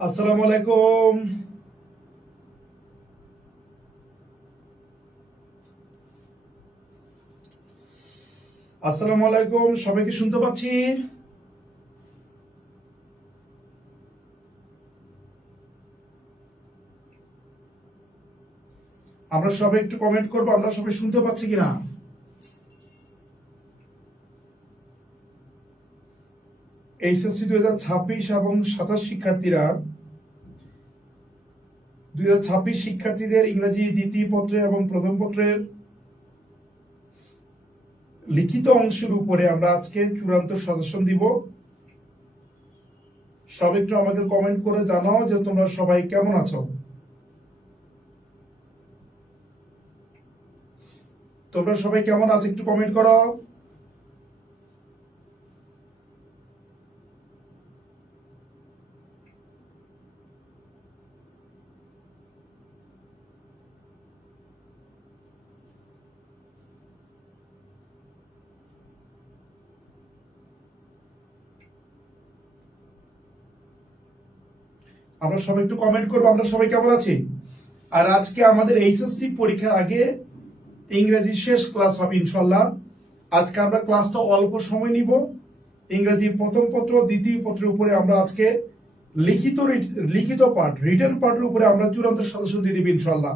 আসসালামু আলাইকুম। আসসালামু আলাইকুম, সবাইকে শুনতে পাচ্ছি। আমরা সবাই একটু কমেন্ট করবো, আমরা সবাই শুনতে পাচ্ছি কিনা। এইচএসসি 2026 এবং 27 শিক্ষার্থীরা 2026 শিক্ষার্থীদের ইংরেজি দ্বিতীয় পত্রে এবং প্রথম পত্রের লিখিত অংশের উপরে আমরা আজকে চূড়ান্ত সাজেশন দিব। সব একটু আমাকে কমেন্ট করে জানাও যে তোমরা সবাই কেমন আছো। তোমরা সবাই কেমন আছো একটু কমেন্ট করো। আমরা সবাই একটু কমেন্ট করবো আমরা সবাই কেমন আছি। আর আজকে আমাদের এইচএসসি পরীক্ষার আগে ইংরেজি শেষ ক্লাস হবে ইনশাল্লাহ। আজকে আমরা ক্লাসটা অল্প সময় নিব। ইংরেজি প্রথম পত্র দ্বিতীয় পত্রের উপরে আমরা আজকে লিখিত পাঠ রিটেন পার্টের উপরে আমরা চূড়ান্ত সাজেশন দিয়ে দিব ইনশাল্লাহ।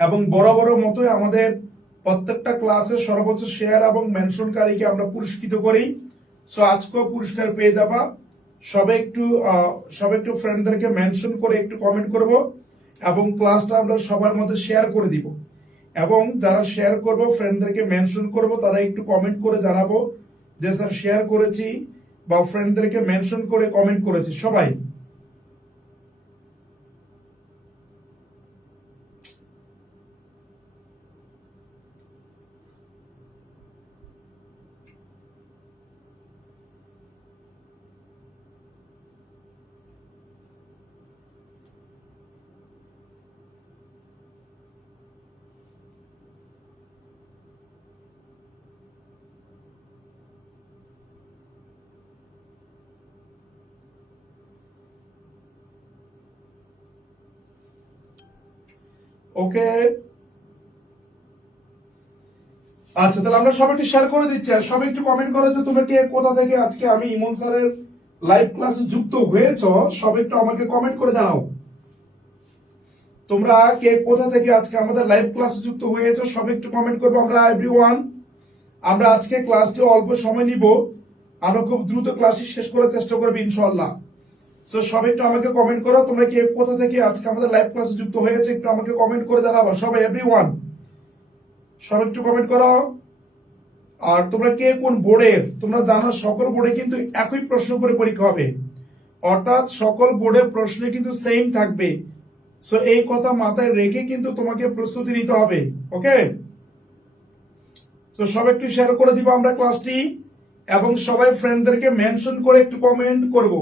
এবং বড় মতোই আমাদের প্রত্যেকটা ক্লাসে সর্বোচ্চ শেয়ার এবং মেনশনকারীকে আমরা পুরস্কৃত করি। সো আজকেও পুরস্কার পেয়ে যাবা। সবাই একটু ফ্রেন্ডদেরকে মেনশন করে একটু কমেন্ট করব এবং ক্লাসটা আমরা সবার মধ্যে শেয়ার করে দিব। এবং যারা শেয়ার করব ফ্রেন্ডদেরকে মেনশন করব তারা একটু কমেন্ট করে জানাবো যে স্যার শেয়ার করেছি বা ফ্রেন্ডদেরকে মেনশন করে কমেন্ট করেছি সবাই। ওকে, আচ্ছা তাহলে আমরা সবাই একটু শেয়ার করে দিচ্ছি আর সবাই একটু কমেন্ট করো যে তোমরা কে কোথা থেকে আজকে আমি ইমন স্যারের লাইভ ক্লাসে যুক্ত হয়েছো। সবাই একটু আমাকে কমেন্ট করে জানাও তোমরা কে কোথা থেকে আজকে আমাদের লাইভ ক্লাসে যুক্ত হয়েছো। সবাই একটু কমেন্ট করবো আমরা এভরিওয়ান। আমরা আজকে ক্লাসটি অল্প সময় নিব, আমরা খুব দ্রুত ক্লাসটি শেষ করার চেষ্টা করবো ইনশাআল্লাহ। সো সবাই একটু আমাকে কমেন্ট করো তোমরা কে কোথা থেকে আজকে আমাদের লাইভ ক্লাসে যুক্ত হয়েছে একটু আমাকে কমেন্ট করে জানাবো সবাই এভরিওয়ান। সবাই একটু কমেন্ট করো। আর তোমরা কে কোন বোর্ডের, তোমরা জানো সকল বোর্ডে কিন্তু একই প্রশ্ন করে পরীক্ষা হবে, অর্থাৎ সকল বোর্ডের প্রশ্ন কিন্তু সেম থাকবে। সো এই কথা মাথায় রেখে কিন্তু তোমাকে প্রস্তুতি নিতে হবে। ওকে, তো সবাই একটু শেয়ার করে দিব আমরা ক্লাসটি এবং সবাই ফ্রেন্ডদেরকে মেনশন করে একটু কমেন্ট করব।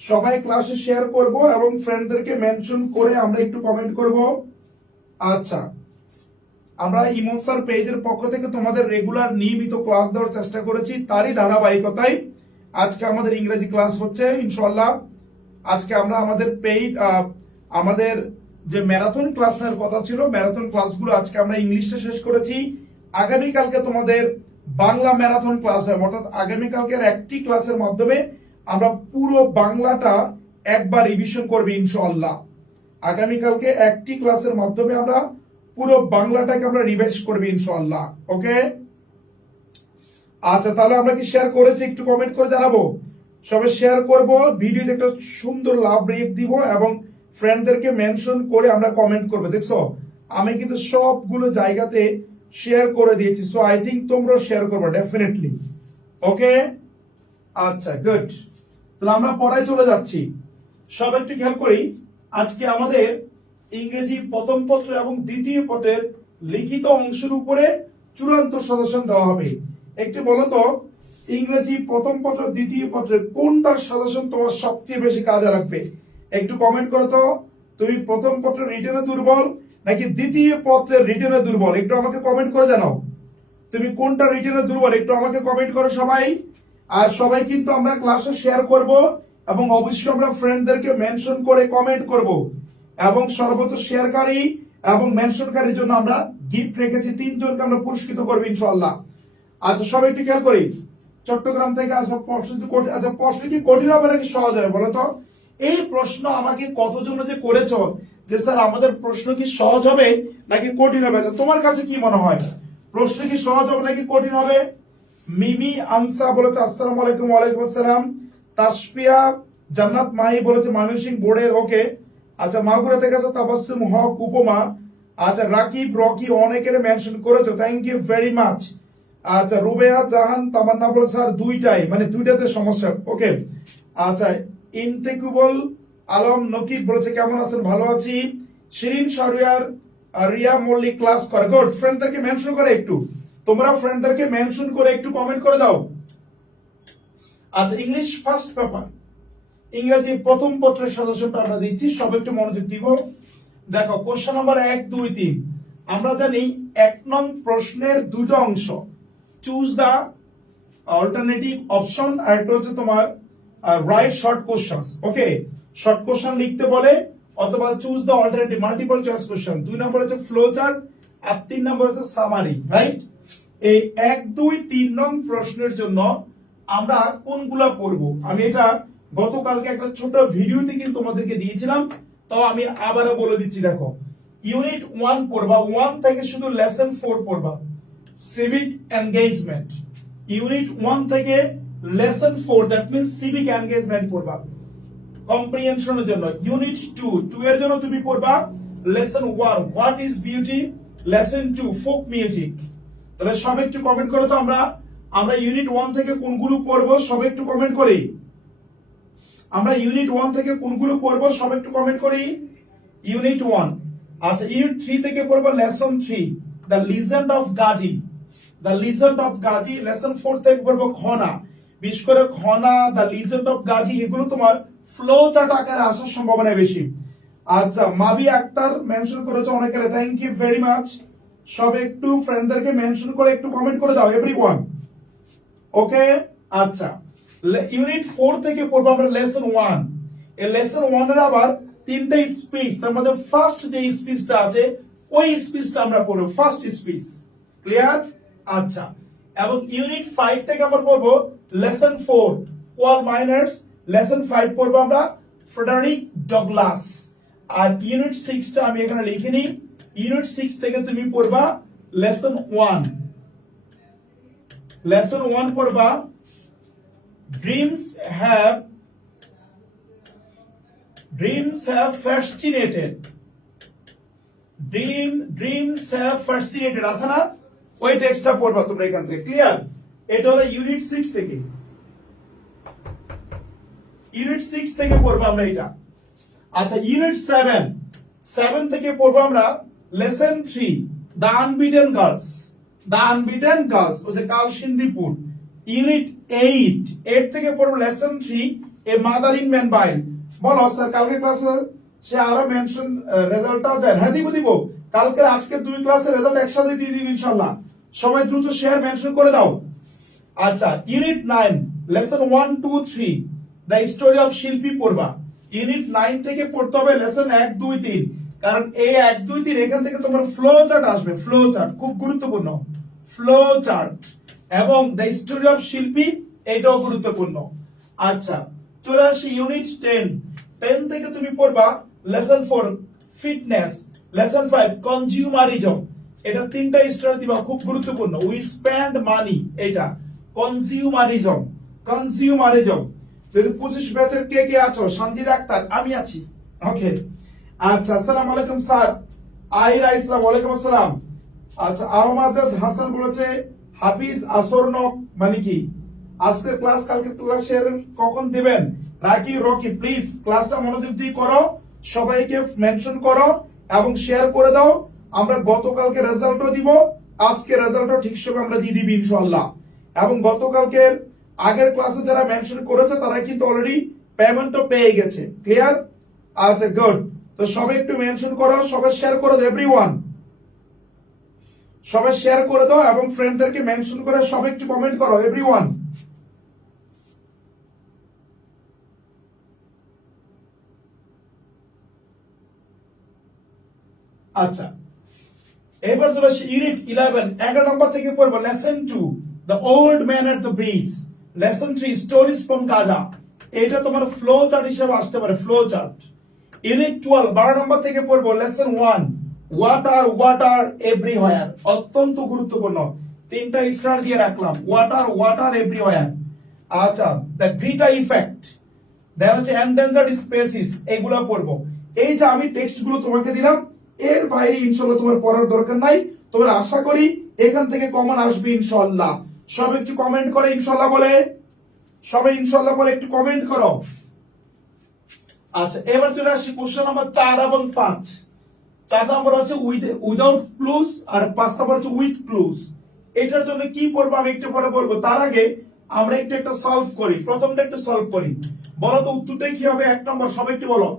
সবাই ক্লাসে শেয়ার করব এবং ফ্রেন্ডদেরকে মেনশন করে আমরা একটু কমেন্ট করব। আচ্ছা, আমরা ইমন স্যার পেজের পক্ষ থেকে তোমাদের রেগুলার নিয়মিত ক্লাস দেওয়ার চেষ্টা করেছি, তারই ধারাবাহিকতায় আজকে আমাদের ইংরেজি ক্লাস হচ্ছে ইনশাআল্লাহ। আজকে আমরা আমাদের যে ম্যারাথন ক্লাস নেওয়ার কথা ছিল ম্যারাথন ক্লাসগুলো আজকে আমরা ইংলিশে শেষ করেছি। আগামীকালকে তোমাদের বাংলা ম্যারাথন ক্লাস হবে, অর্থাৎ আগামীকালকের একটি ক্লাসের মাধ্যমে আমরা পুরো বাংলাটা একবার রিভিশন করবে ইনশাআল্লাহ। আগামীকালকে একটি ক্লাসের মাধ্যমে আমরা পুরো বাংলাটাকে আমরা রিভাইজ করবি ইনশাআল্লাহ। ওকে, আচ্ছা তাহলে আমরা কি শেয়ার করেছি একটু কমেন্ট করে জানাবো। সবাই শেয়ার করব, ভিডিওতে একটা সুন্দর লাভ রেট দিব এবং ফ্রেন্ডদেরকে মেনশন করে আমরা কমেন্ট করব। দেখছো আমি কিন্তু সবগুলো জায়গাতে শেয়ার করে দিয়েছি, সো আই থিংক তোমরা শেয়ার করবে ডেফিনেটলি। ওকে, আচ্ছা গুড, তাহলে আমরা পড়ায় চলে যাচ্ছি। সব একটু খেয়াল করি, আজকে আমাদের ইংরেজি প্রথম পত্র এবং দ্বিতীয় পত্রের লিখিত অংশের উপরে চূড়ান্ত সাজেশন দেওয়া হবে। একটু বলো তো ইংরেজি প্রথম পত্র দ্বিতীয় পত্রের কোনটার সাজেশন তোমার সবচেয়ে বেশি কাজে লাগবে একটু কমেন্ট করো তো। তুমি প্রথম পত্রের রিটেনে দুর্বল নাকি দ্বিতীয় পত্রের রিটেনে দুর্বল একটু আমাকে কমেন্ট করে জানাও। তুমি কোনটা রিটেনে দুর্বল একটু আমাকে কমেন্ট করো সবাই। আর সবাই কিন্তু আমরা ক্লাসে শেয়ার করব এবং অবশ্যই আমরা ফ্রেন্ডদেরকে মেনশন করে কমেন্ট করব এবং সর্বোচ্চ শেয়ারকারী এবং মেনশনকারীর জন্য আমরা গিফট রেখেছি 3 জনকে আমরা পুরস্কৃত করব ইনশাআল্লাহ। আচ্ছা সবাই একটু খেয়াল করি, চট্টগ্রাম থেকে আসা প্রশ্ন আচ্ছা প্রশ্ন কি কঠিন হবে নাকি সহজ হবে বলো তো? এই প্রশ্ন আমাকে কতজন যে করেছ যে স্যার আমাদের প্রশ্ন কি সহজ হবে নাকি কঠিন হবে, আচ্ছা তোমার কাছে কি মনে হয় প্রশ্ন কি সহজ হবে নাকি কঠিন হবে? মিমি আনসা বলেছে আসসালামু আলাইকুম। ওয়ালাইকুম আসসালাম। তাসফিয়া জান্নাত মাহি বলেছে ময়মনসিংহ বোর্ডের ওকে। আচ্ছা মাগুরা থেকে আছে তাবাসসুম হক উপমা। আচ্ছা রাকিব রকি অনেকের মেনশন করেছো, থ্যাংক ইউ ভেরি মাচ। আচ্ছা রুবেয়া জাহান তামান্না বলে স্যার দুইটাই মানে দুইটাতে সমস্যা ওকে। আচ্ছা ইনতেকুবল আলম নকিব বলেছে কেমন আছেন, ভালো আছি। শিরিন শাহরিয়ার রিয়া মল্লিক ক্লাস করে, গুড। ফ্রেন্ডদেরকে মেনশন করে একটু, তোমরা ফ্রেন্ডদেরকে মেনশন করে একটু কমেন্ট করে দাও। আচ্ছা ইংলিশ ফার্স্ট পেপার, ইংরেজি প্রথম পত্রের সাজেশনটা আমরা দিচ্ছি, সব একটু মনোযোগ দিব। দেখো কোশ্চেন নাম্বার 1 2 3 আমরা জানি 1 নং প্রশ্নের দুটো অংশ, চুজ দা অল্টারনেটিভ অপশন আর একটা হচ্ছে তোমার write short questions okay. Short question লিখতে বলে অথবা choose the alternative multiple choice question. 2 নম্বর হচ্ছে ফ্লো চার্ট আর 3 নম্বর হচ্ছে সামারি, রাইট? এই 1 2 3 নং প্রশ্নের জন্য আমরা কোনগুলা পড়বো আমি এটা গতকালকে একটা ছোট ভিডিওতে কিন্তু তোমাদেরকে দিয়েছিলাম, তো আমি আবারও বলে দিচ্ছি। দেখো ইউনিট 1 পড়বা, 1 থেকে শুধু লেসন 4 পড়বা, সিভিক এনগেজমেন্ট। ইউনিট 1 থেকে lesson 4 that means civic engagement পড়বা কম্প্রিহেনশনের জন্য। ইউনিট 2 এর জন্য তুমি পড়বা lesson 1 what is beauty, lesson 2 folk music. তাহলে সব একটু কমেন্ট করো তো আমরা ইউনিট 1 থেকে কোনগুলো পড়বো সব একটু কমেন্ট করি। আমরা ইউনিট 1 থেকে কোনগুলো পড়বো সব একটু কমেন্ট করি। ইউনিট 1 আচ্ছা ইউনিট 3 থেকে পড়বো lesson 3 the legend of Gazi, the legend of Gazi. Lesson 4 থেকে পড়বো খনা, বিশেষ করে Khana the legend of Gazi, এগুলো তোমার ফ্লো চার্ট আকারে আসার সম্ভাবনা বেশি। আচ্ছা মাবি আক্তার মেনশন করেছো অনেকের, থ্যাংক ইউ ভেরি মাচ। সব একটু ফ্রেন্ডদেরকে মেনশন করে একটু কমেন্ট করে দাও এভরিওয়ান ওকে। আচ্ছা ইউনিট 4 থেকে পড়বো আমরা লেসন 1। এই লেসন 1 এর আবার 3টা স্পিচ, তার মধ্যে ফার্স্ট যে স্পিচটা আছে ওই স্পিচটা আমরা পড়বো, ফার্স্ট স্পিচ, ক্লিয়ার? আচ্ছা এবং ইউনিট 5 থেকে আমরা পড়বো লেসন 4 ওয়াল মাইনার্স। লেসন 5 পড়বো আমরা ফ্রেডারিক ডগলাস। আর ইউনিট 6টা আমি এখানে লিখে নিই। ইউনিট 6 থেকে তুমি পড়বা লেসন 1। লেসন 1 পড়বা dreams have fascinated, dreams have fascinated আছে না, ওই টেক্সটটা পড়বা তোমরা এখান থেকে, ক্লিয়ার? এটা হলো ইউনিট 6 থেকে, ইউনিট 6 থেকে পড়বো আমরা এটা। আচ্ছা ইউনিট 7 থেকে পড়বো আমরা lesson 3 the unbeaten girls, the unbeaten girls ও যে কালসিন্দিপুর। ইউনিট 8 থেকে পড়বো lesson 3 a mother in Manville. বলো স্যার কালকে ক্লাসে সে আরো মেনশন রেজাল্টটাও দেন, হ্যাঁ দিব। কালকে আজকে 2 ক্লাসের রেজাল্ট একসাথে দিয়ে দিব ইনশাআল্লাহ, সবাই দ্রুত শেয়ার মেনশন করে দাও। আচ্ছা unit 9 lesson 1 2 3 the story of শিল্পী পড়বা। ইউনিট 9 থেকে পড়তে হবে লেসন 1 2 3, কারণ এই 1 2 3 এখান থেকে তোমার ফ্লো চার্ট আসবে, ফ্লো চার্ট খুব গুরুত্বপূর্ণ, ফ্লো চার্ট এবং দ্য স্টোরি অফ শিল্পী এটাও গুরুত্বপূর্ণ। আচ্ছা চলে আসি ইউনিট 10 থেকে তুমি পড়বা লেসন 4 ফিটনেস, লেসন 5 কনজিউমারিজম। এটা 3টা স্টার দিবা, খুব গুরুত্বপূর্ণ। উই স্পেন্ড মানি, এটা কনজিউমারিজম, কনজিউমারিজম। যদি 25 ব্যাচের কে আছো? সঞ্জিত আক্তার, আমি আছি ওকে। আচ্ছা আসসালামু আলাইকুম স্যার। আহিরা ইসলাম, ওয়ালাইকুম আসসালাম। আচ্ছা আহমাদ হাসান বলেছে হাফিজ আসর নক মানে কি? আজকের ক্লাস কালকে ক্লাস শেয়ার কখন দিবেন? রাকি রকি প্লিজ ক্লাসটা মনোযোগ দিয়ে করো, সবাইকে মেনশন করো এবং শেয়ার করে দাও। আমরা গতকালকে রেজাল্টও দিব, আজকে রেজাল্টও ঠিক সময় আমরা দিয়ে দিবি ইনশাআল্লাহ। এবং গতকালকের আগের ক্লাসে যারা মেনশন করেছে তারা কিন্তু অলরেডি পেমেন্টও পেয়ে গেছে, ক্লিয়ার? আচ্ছা গুড। তো সবাই একটু মেনশন করো, সবাই শেয়ার করে দাও এভরিওয়ান, সবাই শেয়ার করে দাও এবং ফ্রেন্ডদেরকে মেনশন করে সবাই একটু কমেন্ট করো এভরিওয়ান। আচ্ছা, এবার চলে আসি ইউনিট 11 11 নম্বর থেকে পড়বো lesson 2 the old man at the bridge, lesson 3 stories from Gaza. এটা তোমার ফ্লো চার্ট হিসেবে আসতে পারে, ফ্লো চার্ট। ইউনিট 12 12 নম্বর থেকে পড়বো লেসন 1 ওয়াটার এভরিওয়্যার, অত্যন্ত গুরুত্বপূর্ণ। তিনটা স্টার দিয়ে রাখলাম, ওয়াটার এভরিওয়্যার। আচ্ছা, দ্য গ্রিটা ইফেক্ট, দেন হচ্ছে এন্ডেঞ্জার্ড স্পেসিস, এগুলো পড়বো। এই যে আমি টেক্সট গুলো তোমাকে দিলাম, এর বাইরে ইনশাআল্লাহ তোমার পড়ার দরকার নাই। তোমার আশা করি এখান থেকে কমন আসবে ইনশাআল্লাহ। সব একটু কমেন্ট করে ইনশাআল্লাহ বলে, সবাই ইনশাআল্লাহ বলে একটু কমেন্ট করো। আচ্ছা, এবার চলে আসি কোশ্চেন নাম্বার 4 এবং 5। 4 নাম্বার হচ্ছে উইদাউট ক্লুজ আর 5 নাম্বার হচ্ছে উইথ ক্লুজ। এটার জন্য কি পড়বো আমি একটু পরে বলবো, তার আগে আমরা একটা সলভ করি। প্রথমটা একটু সলভ করি, বলো তো উত্তরটা কি হবে। 1 নম্বর, সবাই একটু বলো।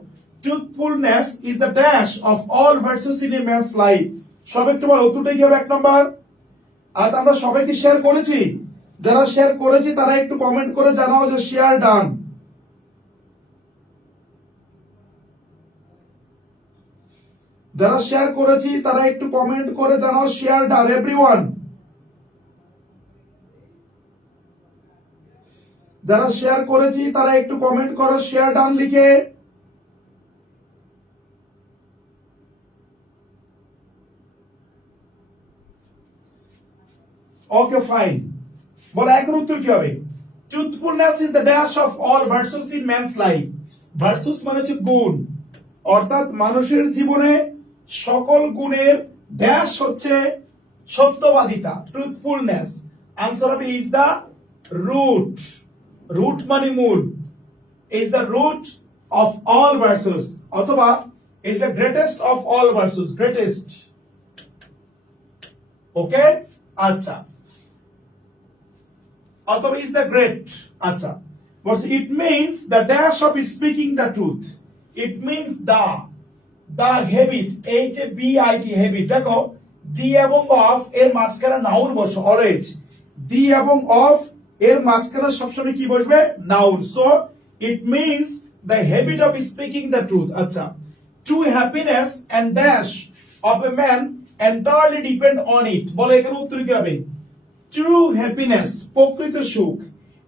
Truthfulness is the dash of all virtues in a man's life. সবাই একটু বলো উত্তরটা কি হবে 1 নম্বর। আজ আমরা সবাইকে শেয়ার করেছি, যারা শেয়ার করেছি তারা একটু কমেন্ট করে জানাও যে শেয়ার ডান। যারা শেয়ার করেছি তারা একটু কমেন্ট করে জানাও শেয়ার ডান এভরিওয়ান। যারা শেয়ার করেছি তারা একটু কমেন্ট করো শেয়ার ডান লিখে। ওকে ফাইন, বলো একের উত্তর কি হবে। Truthfulness is the dash of all virtues in man's life. Virtues মানে হচ্ছে গুণ, অর্থাৎ মানুষের জীবনে সকল গুণের ড্যাশ হচ্ছে সত্যবাদিতা, ট্রুথফুলনেস। আনসার হবে ইজ দ্য রুট, রুট মানে মূল, is the root of all virtues, অথবা is the greatest of all virtues, greatest. Okay, আচ্ছা, অথবা ইজ দ্য গ্রেট। আচ্ছা, বলছে it means the dash of speaking the truth. It means the habit, HABIT habit. দেখো the এবং of এর মাঝখানে noun বসে অলওয়েজ, দি এবং অফ এর মাঝখানে সবসময় কি বসবে, noun. So it means the habit of speaking the truth. আচ্ছা, true happiness and dash of a man entirely depend on it. বলো এখানে উত্তর কি হবে। ট্রু হ্যাপিনেস প্রকৃত সুখ,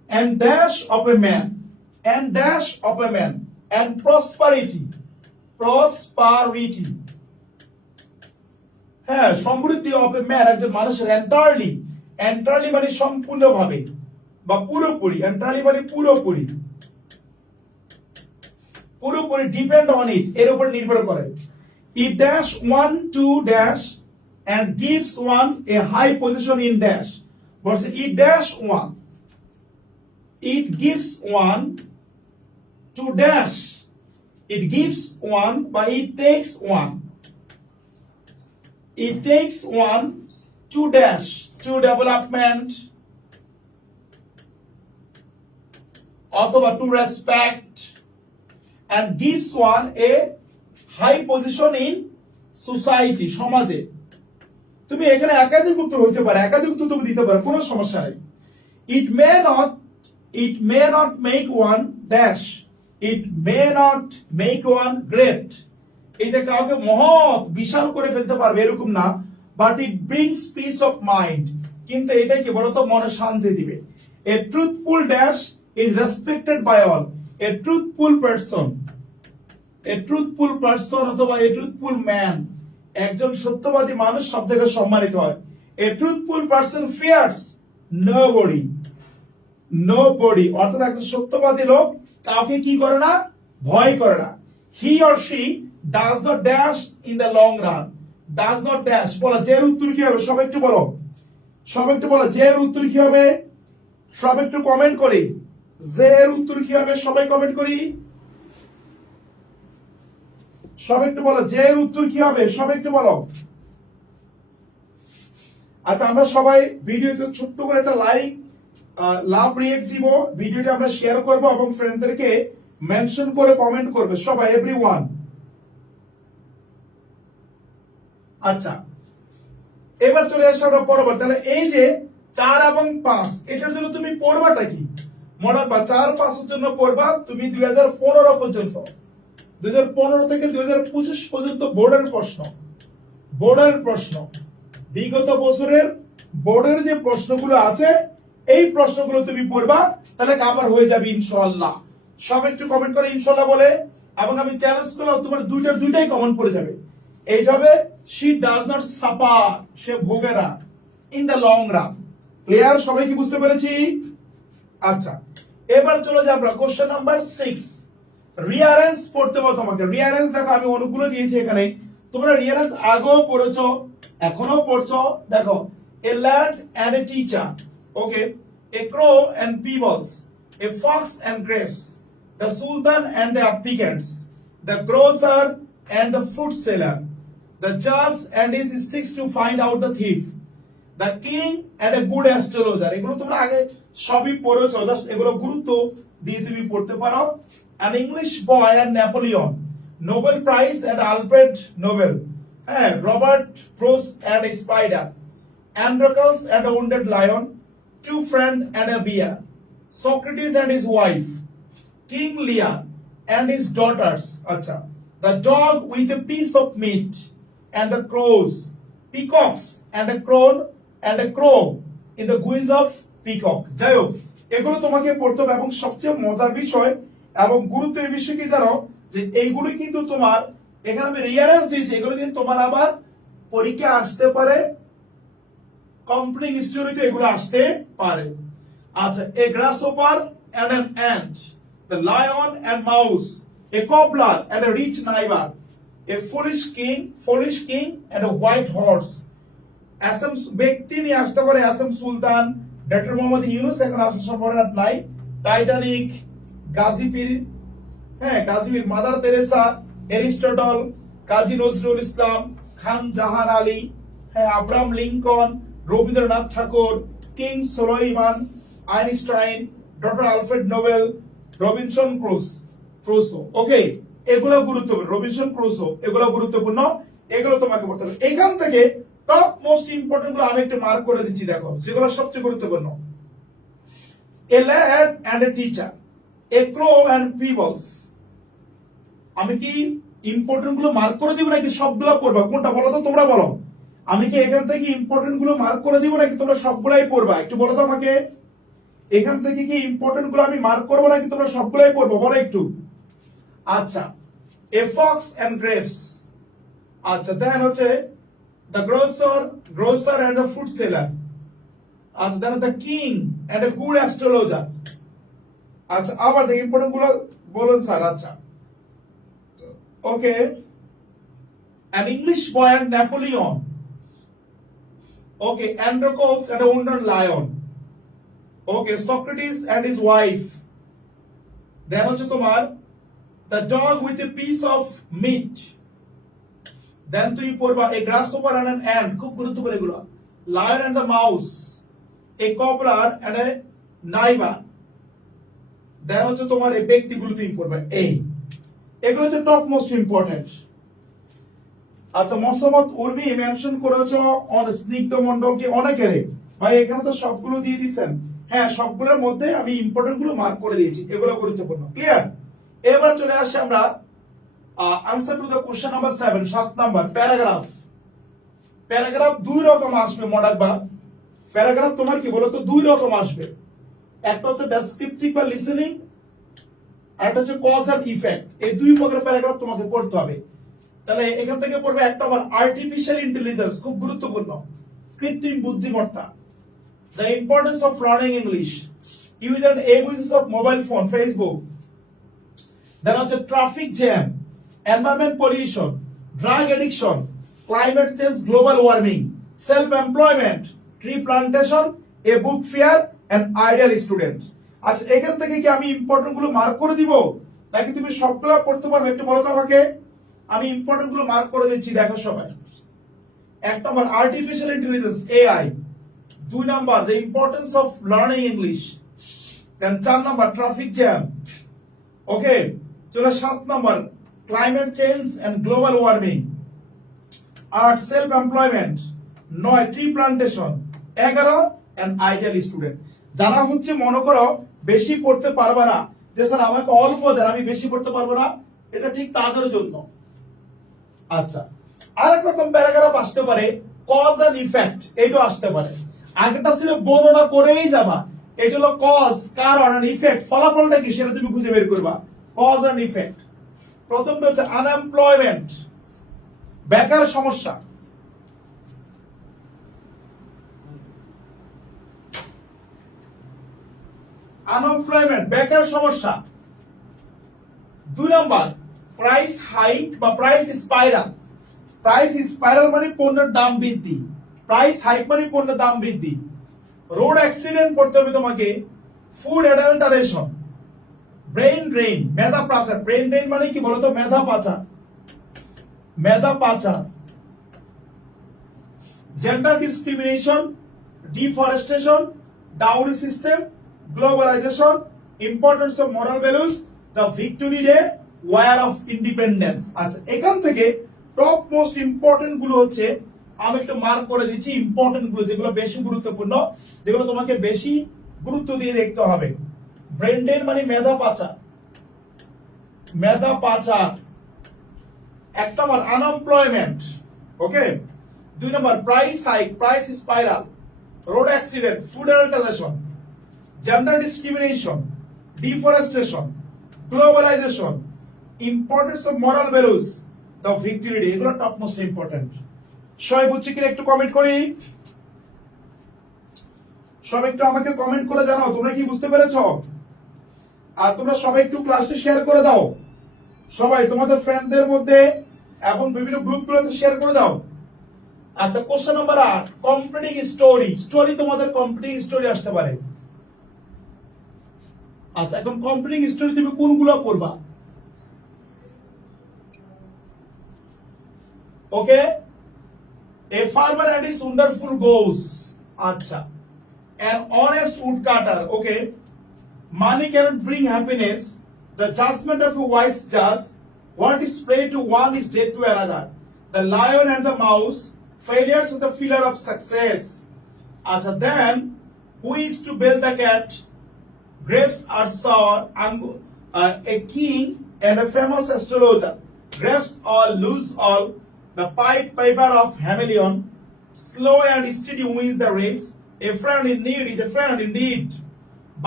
and dash of a man, and dash of a man, and prosperity, prosperity, হ্যাঁ সমৃদ্ধি অফ এ ম্যান, একজন মানুষের। এন্টায়ারলি, এন্টায়ারলি মানে সম্পূর্ণভাবে বা পুরোপুরি, এন্টায়ারলি মানে পুরোপুরি, পুরোপুরি ডিপেন্ড অন ইট, এর উপর নির্ভর করে। It dash one two dash and gives one a high position in dash. But it dash one, it gives one to dash, it gives one but it takes one, it takes one to dash, to development, অথবা to respect, and gives one a high position in society, সমাজে। তুমি এখানে একাধিক উত্তর হইতে পারে, একাধিক উত্তর তুমি দিতে পারো, কোনো সমস্যা নেই। It may not make one dash, it may not make one great. এটা কাউকে মহৎ বিশাল করে ফেলতে পারবে এরকম না, but it brings peace of mind, কিন্তু এটা কি বলতো মনে শান্তি দিবে। A truthful dash is respected by all, a truthful person, a truthful person অথবা এ ট্রুথফুল ম্যান, একজন সত্যবাদী মানুষ সব থেকে সম্মানিত হয়। A truthful person fears nobody, nobody, অর্থাৎ একজন সত্যবাদী লোক কাউকে কি করে না, ভয় করে না। He or she does not dash in the long run, does not dash. বলো যে এর উত্তর কি হবে, সব একটু বলো, সব একটু বলো যে এর উত্তর কি হবে, সব একটু কমেন্ট করি যে এর উত্তর কি হবে, সবাই কমেন্ট করি, সব একটু বলো যে এর উত্তর কি হবে, সব একটু বলো। আচ্ছা, আমরা সবাই ভিডিওতে ছোট্ট করে একটা লাইক, লাভ রিয়েক্ট দিব, ভিডিওটি আমরা শেয়ার করব এবং ফ্রেন্ডদেরকে মেনশন করে কমেন্ট করবে সবাই, এভরিওয়ান। আচ্ছা, এবার চলে আসে আমরা পরবর্তী। তাহলে এই যে 4 এবং 5 এটার জন্য তুমি পড়বাটা কি মনে রাখবা। 4 5 এর জন্য পড়বা তুমি 2015 পর্যন্ত, 2015 থেকে 2025 পর্যন্ত বোর্ডের প্রশ্ন, বোর্ডের প্রশ্ন, বিগত বছরের বোর্ডের যে প্রশ্নগুলো আছে এই প্রশ্নগুলো তুমি পড়বা, তাহলে কভার হয়ে যাবে ইনশাআল্লাহ। সব একটু কমেন্ট করে ইনশাআল্লাহ বলে, এবং আমি চ্যালেঞ্জ করলাম তোমার দুইটাই কমেন্ট পড়ে যাবে। এইটা হবে শি ডাজ নট সাফার, সে ভোগে না in the long run. Clear? সবাই কি বুঝতে পেরেছি? আচ্ছা, এবার চলে যাই আমরা কোশ্চেন নাম্বার 6। রিয়ারেঞ্জ পড়তে হবে তোমাকে। রিয়ারেঞ্জ দেখো আমি অনেকগুলো দিয়েছি এখানে, তোমরা রিয়ারেঞ্জ আগেও পড়েছো, এখনো পড়ছো। দেখো, a lad and a teacher, okay, a crow and pebbles, a fox and grapes, the sultan and the applicants, the grocer and the food seller, the জাজ and his sticks to find out the thief, the king and a good astrologer. এগুলো তোমরা আগে সবই পড়েছো, just এগুলো গুরুত্ব দিয়ে তুমি পড়তে পারো। An English boy and Napoleon, Nobel Prize and Alfred Nobel, Robert Frost and a spider, Androcles and a wounded lion, two friends and a bear, Socrates and his wife, King Lear and his daughters, the dog with a piece of meat, and the crows, peacocks and a crow in the guise of peacock. যাই হোক, এগুলো তোমাকে পড়তে হবে। এবং সবচেয়ে মজার বিষয় এবং গুরুত্বের বিষয় কি জানো, যে এইগুলো কিন্তু তোমার এখানে আমি রিয়ারেন্স দিয়েছি, এগুলো কিন্তু তোমার আবার পরীক্ষা আসতে পারে, কমপ্লিট স্টোরিতে এগুলো আসতে পারে। আচ্ছা, a grasshopper and an ant, the lion and mouse, a cobbler and a rich neighbour, a foolish king and a white horse. অ্যাসাম ব্যক্তি নিয়ে আসতে পারে অ্যাসাম সুলতান, ডক্টর মোহাম্মদ ইউনুস এখন আসার সম্ভাবনা নাই, Titanic, Gazipir, Gazipir, Mother Teresa, Aristotle, Kazi Nazrul Islam, Khan Jahan Ali, Abraham Lincoln, Rabindranath Tagore, king Solaiman, Einstein, doctor Alfred Nobel, Robinson Crusoe. Okay, এগুলো গুরুত্বপূর্ণ। রবিনসন ক্রুসো, এগুলো গুরুত্বপূর্ণ, এগুলো তোমাকে পড়তে হবে। এখান থেকে টপ মোস্ট ইম্পর্টেন্ট গুলো আমি একটু মার্ক করে দিচ্ছি, দেখো যেগুলো সবচেয়ে গুরুত্বপূর্ণ। A lad and a teacher, a crow and pebbles. আমি কি ইম্পর্টেন্ট গুলো মার্ক করে দিব নাকি সবগুলো পড়বা? কোনটা বলো তো, তোমরা বলো। আমি কি এখান থেকে ইম্পর্টেন্ট গুলো মার্ক করে দিব নাকি তোমরা সবগুলাই পড়বা? একটু বলো তো আমাকে, এখান থেকে কি ইম্পর্টেন্ট গুলো আমি মার্ক করবো নাকি তোমরা সবগুলাই পড়বো? বলো একটু। আচ্ছা, এ ফক্স এন্ড গ্রেপস, আচ্ছা, দেন হচ্ছে the grocer and the food seller, আচ্ছা, then the king and a good astrologer. আচ্ছা, আবার দেখি ইম্পর্টেন্ট গুলো বলুন স্যার। আচ্ছা, ওকে, an English boy and Napoleon, okay, Androcles and a wounded lion, okay, Socrates and his wife, then হচ্ছে তোমার the dog with a piece of meat, then তুমি পড়বা a grasshopper and an ant, খুব গুরুত্বপূর্ণ এগুলো, lion and the mouse, a cobbler and a neighbor, then হচ্ছে তোমার এই ব্যক্তিগুলো তুমি পড়বা। এগুলো হচ্ছে টপ মোস্ট ইম্পর্টেন্ট। আচ্ছা, মোসাম্মদ উর্মি মেনশন করেছো স্নিগ্ধ মন্ডলকে অনেকেরে, ভাই এখানে তো সবগুলো দিয়ে দিয়েছেন। হ্যাঁ, সবগুলোর মধ্যে আমি ইম্পর্টেন্ট গুলো মার্ক করে দিয়েছি, এগুলো গুরুত্বপূর্ণ। ক্লিয়ার? এবার চলে আসি আমরা answer to the question number 7, 7 number paragraph. Paragraph দুই রকম আসবে মডাকবা। প্যারাগ্রাফ তোমার কি বলো তো, দুই রকম আসবে। একটা হচ্ছে ডেসক্রিপটিভ বা লিসেনিং, আর একটা হচ্ছে কজ এন্ড ইফেক্ট। এই দুই প্রকারের প্যারাগ্রাফ তোমাকে পড়তে হবে। তাহলে এখান থেকে পড়বে একটা আবার আর্টিফিশিয়াল ইন্টেলিজেন্স, খুব গুরুত্বপূর্ণ, কৃত্রিম বুদ্ধিমত্তা, the importance of learning English, use and abuse of mobile phone, Facebook, then হচ্ছে traffic jam, environment pollution, drug addiction, climate change, global warming, self employment, tree plantation, a book fair and ideal student. আচ্ছা, এখান থেকে কি আমি important গুলো mark করে দিব নাকি তুমি সবগুলো পড়তে পারবে? একটু বলো তো আমাকে। আমি ইম্পর্টেন্ট গুলো মার্ক করে দিচ্ছি, দেখো সবাই। এক নম্বর artificial intelligence, AI. 2 number the importance of learning English, then 4 number traffic jam, okay. চলো 7 number climate change and global warming, 8 self employment, 9 tree plantation, 11 and ideal student. যারা হচ্ছে মনে করো বেশি পড়তে পারবে না, যে স্যার আমাকে অল্প দেন, আমি বেশি পড়তে পারবো না, এটা ঠিক তাদের জন্য। আচ্ছা, আরেক রকম প্যারাগ্রাফ আসতে পারে কজ এন্ড ইফেক্ট, এটা আসতে পারে। আগেটা ছিল বর্ণনা করেই যাবা, এটা হলো কজ কারণ এন্ড ইফেক্ট, ফলাফলটা কি সেটা তুমি খুঁজে বের করবা, কজ এন্ড ইফেক্ট। প্রথমটা হচ্ছে আনএমপ্লয়মেন্ট, বেকার সমস্যা। আনএমপ্লয়মেন্ট বেকার সমস্যা। 2 নাম্বার প্রাইস হাইক বা প্রাইস স্পাইরাল। প্রাইস স্পাইরাল মানে পণ্যের দাম বৃদ্ধি, প্রাইস হাইক মানে পণ্যের দাম বৃদ্ধি। রোড অ্যাক্সিডেন্ট পড়তে হবে তোমাকে, ফুড অ্যাডাল্টারেশন, ব্রেইন ড্রেন, মেধা পাচার। ব্রেইন ড্রেন মানে কি বলতো, মেধা পাচার, মেধা পাচার। Gender discrimination, deforestation, dowry system, globalisation, importance of moral values, the victory day, war of independence. আচ্ছা, এখান থেকে টপ মোস্ট ইম্পর্টেন্ট গুলো হচ্ছে আমি একটু মার্ক করে দিচ্ছি, ইম্পর্টেন্ট গুলো যেগুলো বেশি গুরুত্বপূর্ণ, যেগুলো তোমাকে বেশি গুরুত্ব দিয়ে দেখতে হবে। ব্রেন ড্রেন মানে মেধা পাচার, মেধা পাচার। 1 নম্বর আনএমপ্লয়মেন্ট, ওকে। 2 নম্বর price hike, price spiral, road accident, food adulteration, gender discrimination, deforestation, globalisation, importance of moral values, the victory day. এগুলো টপ মোস্ট ইম্পর্টেন্ট। সবাই বুঝছি কিনা একটু কমেন্ট করি, সবাই একটু আমাকে কমেন্ট করে জানাও তোমরা কি বুঝতে পেরেছো। আর তোমরা সবাই একটু ক্লাসে শেয়ার করে দাও, সবাই তোমাদের ফ্রেন্ডদের মধ্যে এবং বিভিন্ন গ্রুপগুলোতে শেয়ার করে দাও। আচ্ছা, question number 8 completing story. Story তোমাদের কমপ্লিটিং স্টোরি আসতে পারে। আচ্ছা, এখন কমপ্লিটিং স্টোরি তুমি কোনগুলো পড়বা, ওকে। A farmer and his wonderful goes. আচ্ছা, an honest woodcutter, okay. Money cannot bring happiness. The judgment of a wise judge. What is prey to one is dead to another. The lion and the mouse. Failures are the pillar of success. Acha, then who is to bail the cat? Grapes are sour. A king and a famous astrologer. Grapes all lose all. The pied piper of Hamilton. Slow and steady wins the race. A friend in need is a friend indeed.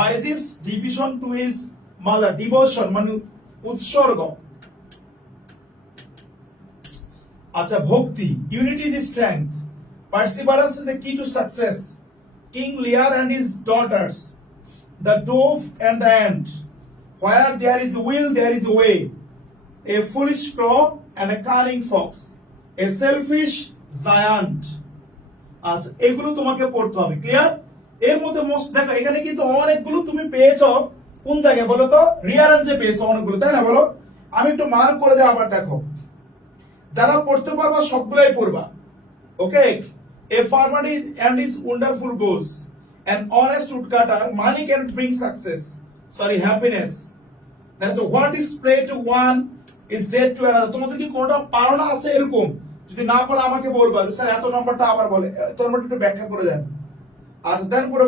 By this devotion to his mother, devotion মানে উৎসর্গ। আচ্ছা, ভক্তি, unity is strength, perseverance is the key to success. King Lear and his daughters, the dove and the ant, where there is will there is a way, a foolish crow and a cunning fox, a selfish giant. আচ্ছা, এগুলো তোমাকে পড়তে হবে, clear. এর মধ্যে most দেখো এখানে কিন্তু অনেকগুলো তুমি পেয়েছো, কোন জায়গায় বলো তো, রিয়ারেঞ্জে পেয়েছো অনেকগুলো, তাই না বলো। আমি একটু মার্ক করে দেব, আবার দেখো যারা পড়তে পারবা সবগুলাই পড়বা, okay. A farmer and his wonderful goals, an honest woodcutter, money can bring success, sorry happiness. That's what is prey to one is dead to another. তোমাদের কি কোনটা পারো না আছে এরকম, যদি না পারো আমাকে বলবা যে স্যার এত নম্বরটা আবার বলে, এত নম্বরটা একটু ব্যাখ্যা করে দেন। আর দেন পুরো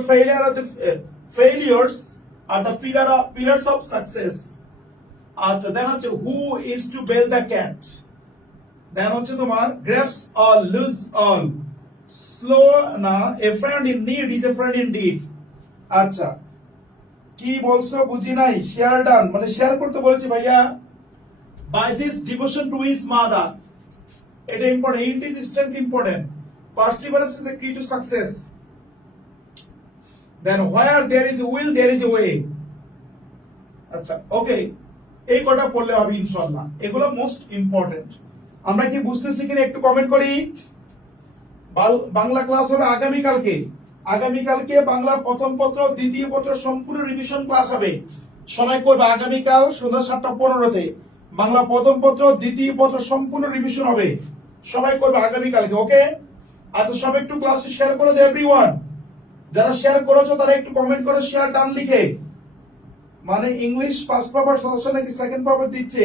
failures are the pillars of success. আচ্ছা, দেন হচ্ছে who is to bail the cat. দেন হচ্ছে তোমার grapes all lose all. Slow না, a friend in need is a friend indeed. আচ্ছা, কি বলছো বুঝি নাই। শেয়ার ডান মানে শেয়ার করতে বলেছি ভাইয়া। By this devotion to his mother, এটা important, it is strength important. Perseverance is the key to success. Then where there is a will there is a way. আচ্ছা, ওকে, এই কটা পড়লে হবে ইনশাআল্লাহ, এগুলো মোস্ট ইম্পর্টেন্ট। আমরা কি বুঝতেছি কিনা একটু কমেন্ট করি। বাংলা ক্লাস হবে আগামীকালকে, আগামীকালকে বাংলা প্রথম পত্র দ্বিতীয় পত্র সম্পূর্ণ রিভিশন ক্লাস হবে। সবাই করবে আগামীকাল সন্ধ্যা 7:15-তে বাংলা প্রথম পত্র দ্বিতীয় পত্র সম্পূর্ণ রিভিশন হবে। সবাই করবে আগামীকালকে, ওকে। আচ্ছা, সবাই একটু ক্লাসে শেয়ার করে দাও এভরিওয়ান। যারা শেয়ার করেছো তারা একটু কমেন্ট করে শেয়ার ডান লিখে, মানে ইংলিশ ফার্স্ট পেপার সদস্য নাকি সেকেন্ড পেপার দিচ্ছে।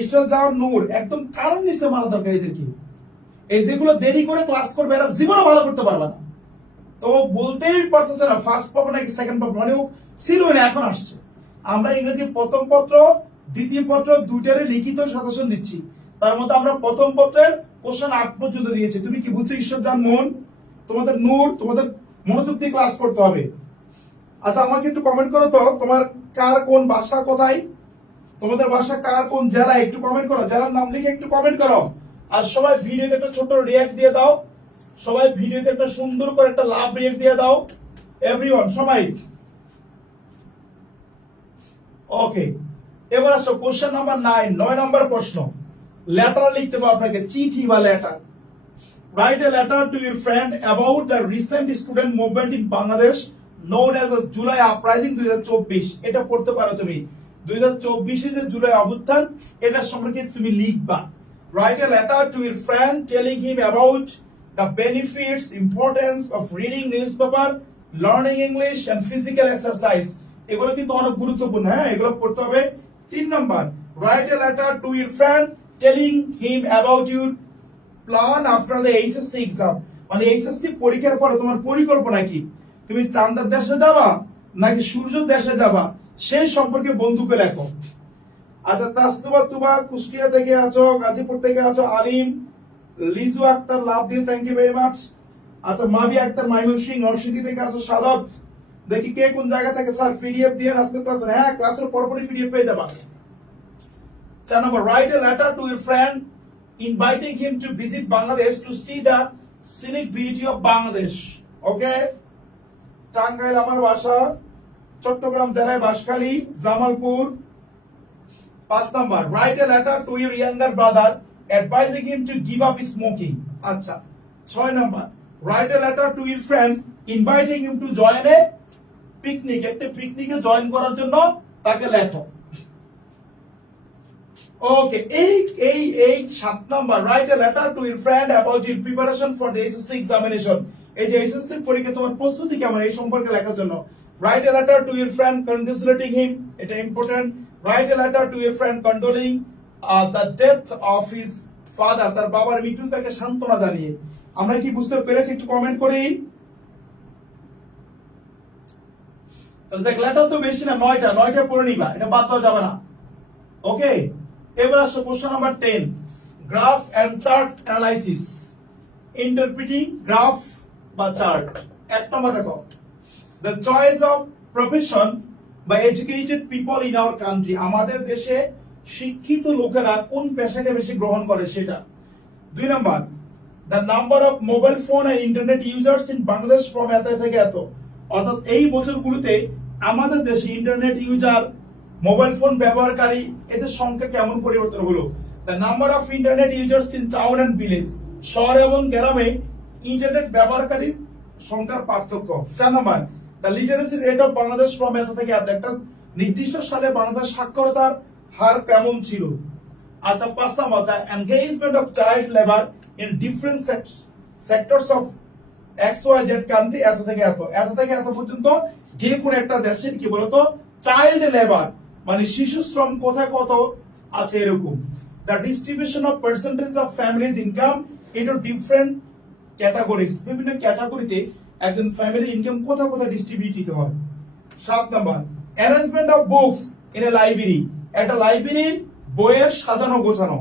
ইস্টাজান নূর একদম কারণ নিচে মারা দরকার এদেরকে, এই যেগুলো দেরি করে ক্লাস করবে এরা জীবনে ভালো করতে পারবে না। তো বলতেই পারতেছে না ফার্স্ট পেপার নাকি সেকেন্ড পেপার, মানে ছিল না, এখন আসছে। আমরা ইংরেজি প্রথম পত্র দ্বিতীয় পত্র দুইটারে লিখিত সাজেশন দিচ্ছি, তার মধ্যে আমরা প্রথম পত্রের কোশ্চেন 8 পর্যন্ত দিয়েছে। তুমি কি বুঝছো ঈশ্বর জান মোহন? তোমাদের নূর, তোমাদের মনোযোগ দিয়ে ক্লাস করতে হবে। আচ্ছা আমাকে একটু কমেন্ট করো তো, তোমার কার কোন বাসা কোথায়, তোমাদের বাসা কার কোন জেলা, একটু কমেন্ট করো, জেলার নাম লিখে একটু কমেন্ট করো। আর সবাই ভিডিওতে একটা ছোট রিঅ্যাক্ট দিয়ে দাও, সবাই ভিডিওতে একটা সুন্দর করে একটা লাভ রিঅ্যাক্ট দিয়ে দাও এভরিওয়ান সবাই। ওকে, এবার আসো কোশ্চেন নাম্বার 9, 9 নম্বর প্রশ্ন। লেটার লিখতে হবে আপনাকে, চিঠি বা letter. Write a letter to your friend about the recent student movement in Bangladesh known as a July Uprising 2024। এটা পড়তে পারো তুমি, 2024 যে জুলাই অভ্যুত্থান, এটা সম্পর্কে তুমি লিখবা। Write a letter to your friend telling him about the benefits, importance of reading newspaper, learning English and physical exercise। এগুলো কিন্তু অনেক গুরুত্বপূর্ণ, হ্যাঁ এগুলো পড়তে হবে। 3 number, write a letter to your friend telling him about your plan after the HSC exam. মানে HSC পরীক্ষার পরে তোমার পরিকল্পনা কি, তুমি চাঁদের দেশে যাবা নাকি সূর্য দেশে যাবা, সেই সম্পর্কে বন্ধুকে লেখো। আচ্ছা তাসনুবা তুবা কুষ্টিয়া থেকে আছো, গাজীপুর থেকে আছো, আলিম, লিজু আক্তার, লাভ দিন, থ্যাংক ইউ ভেরি মাচ। আচ্ছা মাবি আক্তার ময়মনসিংহ, নরসিংদী থেকে আছো, সাদত। দেখি কে কোন জায়গা থেকে, স্যার পিডিএফ দিয়ে আজকে ক্লাস, হ্যাঁ ক্লাসের পরপরই পিডিএফ পেয়ে যাবা। 4 নম্বর, write a letter to your friend inviting him to visit Bangladesh to see the scenic beauty of Bangladesh. Okay? Tangail আমার বাসা, চট্টগ্রাম জেলায় Banshkhali, Jamalpur. 5 number, write a letter to your younger brother advising him to give up smoking। আচ্ছা 6 number, write a letter to your friend inviting him to join a picnic। একটা পিকনিকে join করার জন্য তাকে লেখো। ওকে, এই 7 number, right a letter to your friend about your preparation for the SSC examination. এই যে এসএসসি পরীক্ষা তোমার প্রস্তুতি কেমন, এই সম্পর্কে লেখার জন্য। Write a letter to your friend congratulating him, এটা important. Write a letter to your friend condoling the death of his father, তার বাবার মৃত্যু তাকে সান্ত্বনা জানিয়ে। আমরা কি বুঝতে পেরেছি, একটু কমেন্ট করি। তাহলে দেখ লেটার তো বেশি না, 9টা পড়ে নিবা, এটা বাদ দেওয়া যাবে না। ওকে, এবার আসো question number 10, graph and chart analysis. Interpreting graph বা চার্ট। 1 নম্বর দেখো, the choice of profession by educated people in our country. আমাদের দেশে শিক্ষিত লোকেরা কোন পেশাকে বেশি গ্রহণ করে সেটা। 2 নম্বর, the number of mobile phone and internet users in Bangladesh from এত থেকে এত। অর্থাৎ এই বছরগুলোতে আমাদের দেশে ইন্টারনেট ইউজার, মোবাইল ফোন ব্যবহারকারী, এদের সংখ্যা কেমন পরিবর্তন হলো। The number of internet users in town and village. শহর এবং গ্রামে ইন্টারনেট ব্যবহারকারীর সংখ্যার পার্থক্য। 4 নম্বর, the literacy rate of Bangladesh from এত থেকে এত। একটা নির্দিষ্ট সালে বাংলাদেশ সাক্ষরতার হার কেমন ছিল। আচ্ছা 5 নম্বর, the engagement of child labour in different sectors of XYZ country এত থেকে এত। এত থেকে এত পর্যন্ত যে কোনো একটা দেশের কি বলতো চাইল্ড লেবার মানে শিশু শ্রম কোথায় কত আছে এরকম। The distribution of percentage of families income into different categories. বিভিন্ন ক্যাটাগরিতে একজন ফ্যামিলির ইনকাম কোথায় কোথায় ডিস্ট্রিবিউট হয়। 7 number, arrangement of books in a library. একটা লাইব্রেরির বইয়ের সাজানো গোছানো।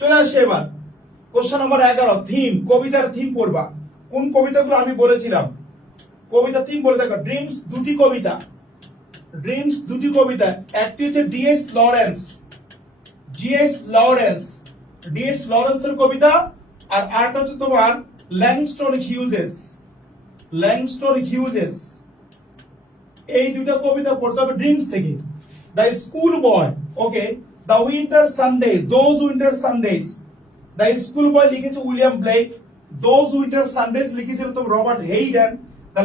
চলে আসে এবার কোশ্চেন নাম্বার 11, থিম। কবিতার থিম পড়বা। কোন কবিতাগুলো আমি বলেছিলাম, কবিতা থিম বলে দেখো। ড্রিমস দুটি কবিতা, ড্রিমস দুটি কবিতা। একটি হচ্ছে ডিএস লরেন্সের কবিতা, আর আরেকটা হচ্ছে তোমার ল্যাংস্টন হিউজেস। এই দুটো কবিতা পড়তে হবে ড্রিমস থেকে। The school boy, okay. The winter Sundays, those winter Sundays. The school boy লিখেছে William Blake. Those winter Sundays লিখেছিল তো Robert Hayden. The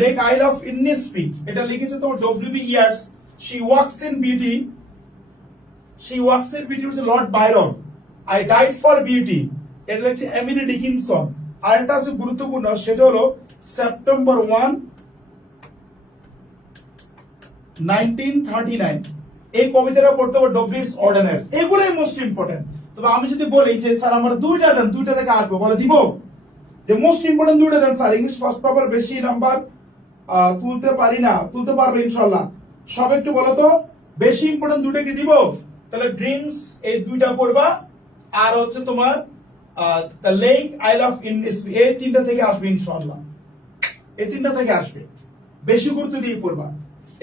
lake isle of Innisfree, এটা লিখেছে তোমার W B. Yeats. She walks in beauty হচ্ছে Lord Byron. I died for beauty, এটা লিখছে Emily Dickinson. আর একটা আছে গুরুত্বপূর্ণ, সেটা হলো সেপ্টেম্বর 1, 1939। এই কবিতাটা পড়তে হবে ডব্লিউ.এইচ. অর্ডেনের। এগুলোই মোস্ট ইম্পর্টেন্ট। তবে আমি যদি বলি যে স্যার আমার দুইটা দেন, দুইটা থেকে আসবো, বলে দিব যে মোস্ট ইম্পর্টেন্ট দুইটা দেন স্যার। ইংলিশ ফার্স্ট পেপার বেশি নাম্বার তুলতে পারি না, তুলতে পারবে ইনশাআল্লাহ। সব একটু বলো তো বেশি ইম্পর্টেন্ট দুটো কি দিব, তাহলে ড্রিমস এই দুইটা পড়বা, আর হচ্ছে তোমার দ্য লেক আইল অফ ইন্ডিসি, এই তিনটা থেকে আসবে ইনশাআল্লাহ, এই তিনটা থেকে আসবে। বেশি গুরুত্ব দিয়ে পড়বা,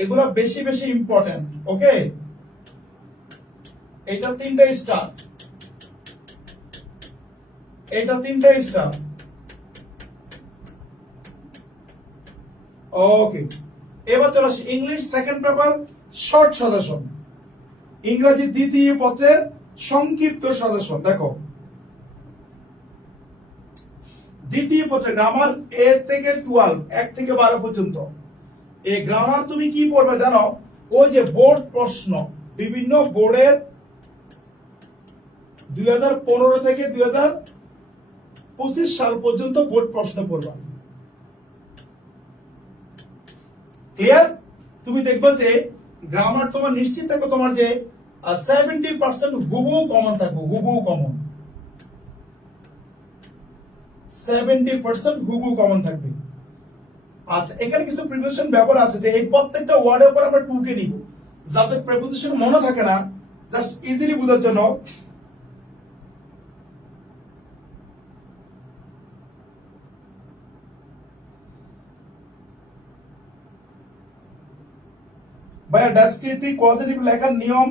এগুলো বেশি বেশি ইম্পর্টেন্ট। ওকে, এটা তিনটা স্টার, এটা তিনটা স্টার। ওকে, এবার চলো English second paper short suggestion, ইংরেজি দ্বিতীয় পত্রের সংক্ষিপ্ত সাজেশন। দেখো দ্বিতীয় পত্রে গ্রামার এ থেকে 12, 1 থেকে 12 পর্যন্ত। এই গ্রামার তুমি কি পড়বে জানো? ওই যে বোর্ড প্রশ্ন, বিভিন্ন বোর্ডের 2015 থেকে 2025 সাল পর্যন্ত বোর্ড প্রশ্ন পড়বা। ক্লিয়ার? তুমি দেখবে যে গ্রামার তোমার নিশ্চিত থাকো তোমার যে 70% হুবহু কমন থাকবে, হুবহু কমন, 70% হুবহু কমন থাকবে। আচ্ছা, এখানে কিছু প্রিপোজিশন ব্যবহার আছে যে এই প্রত্যেকটা ওয়ার্ডের উপর আমরা টুকে নিব, যাতে প্রিপোজিশন মনে থাকে না, জাস্ট ইজিলি বোঝার জন্য। ভাইয়া ডেসক্রিপটিভ পজিটিভ লেখার নিয়ম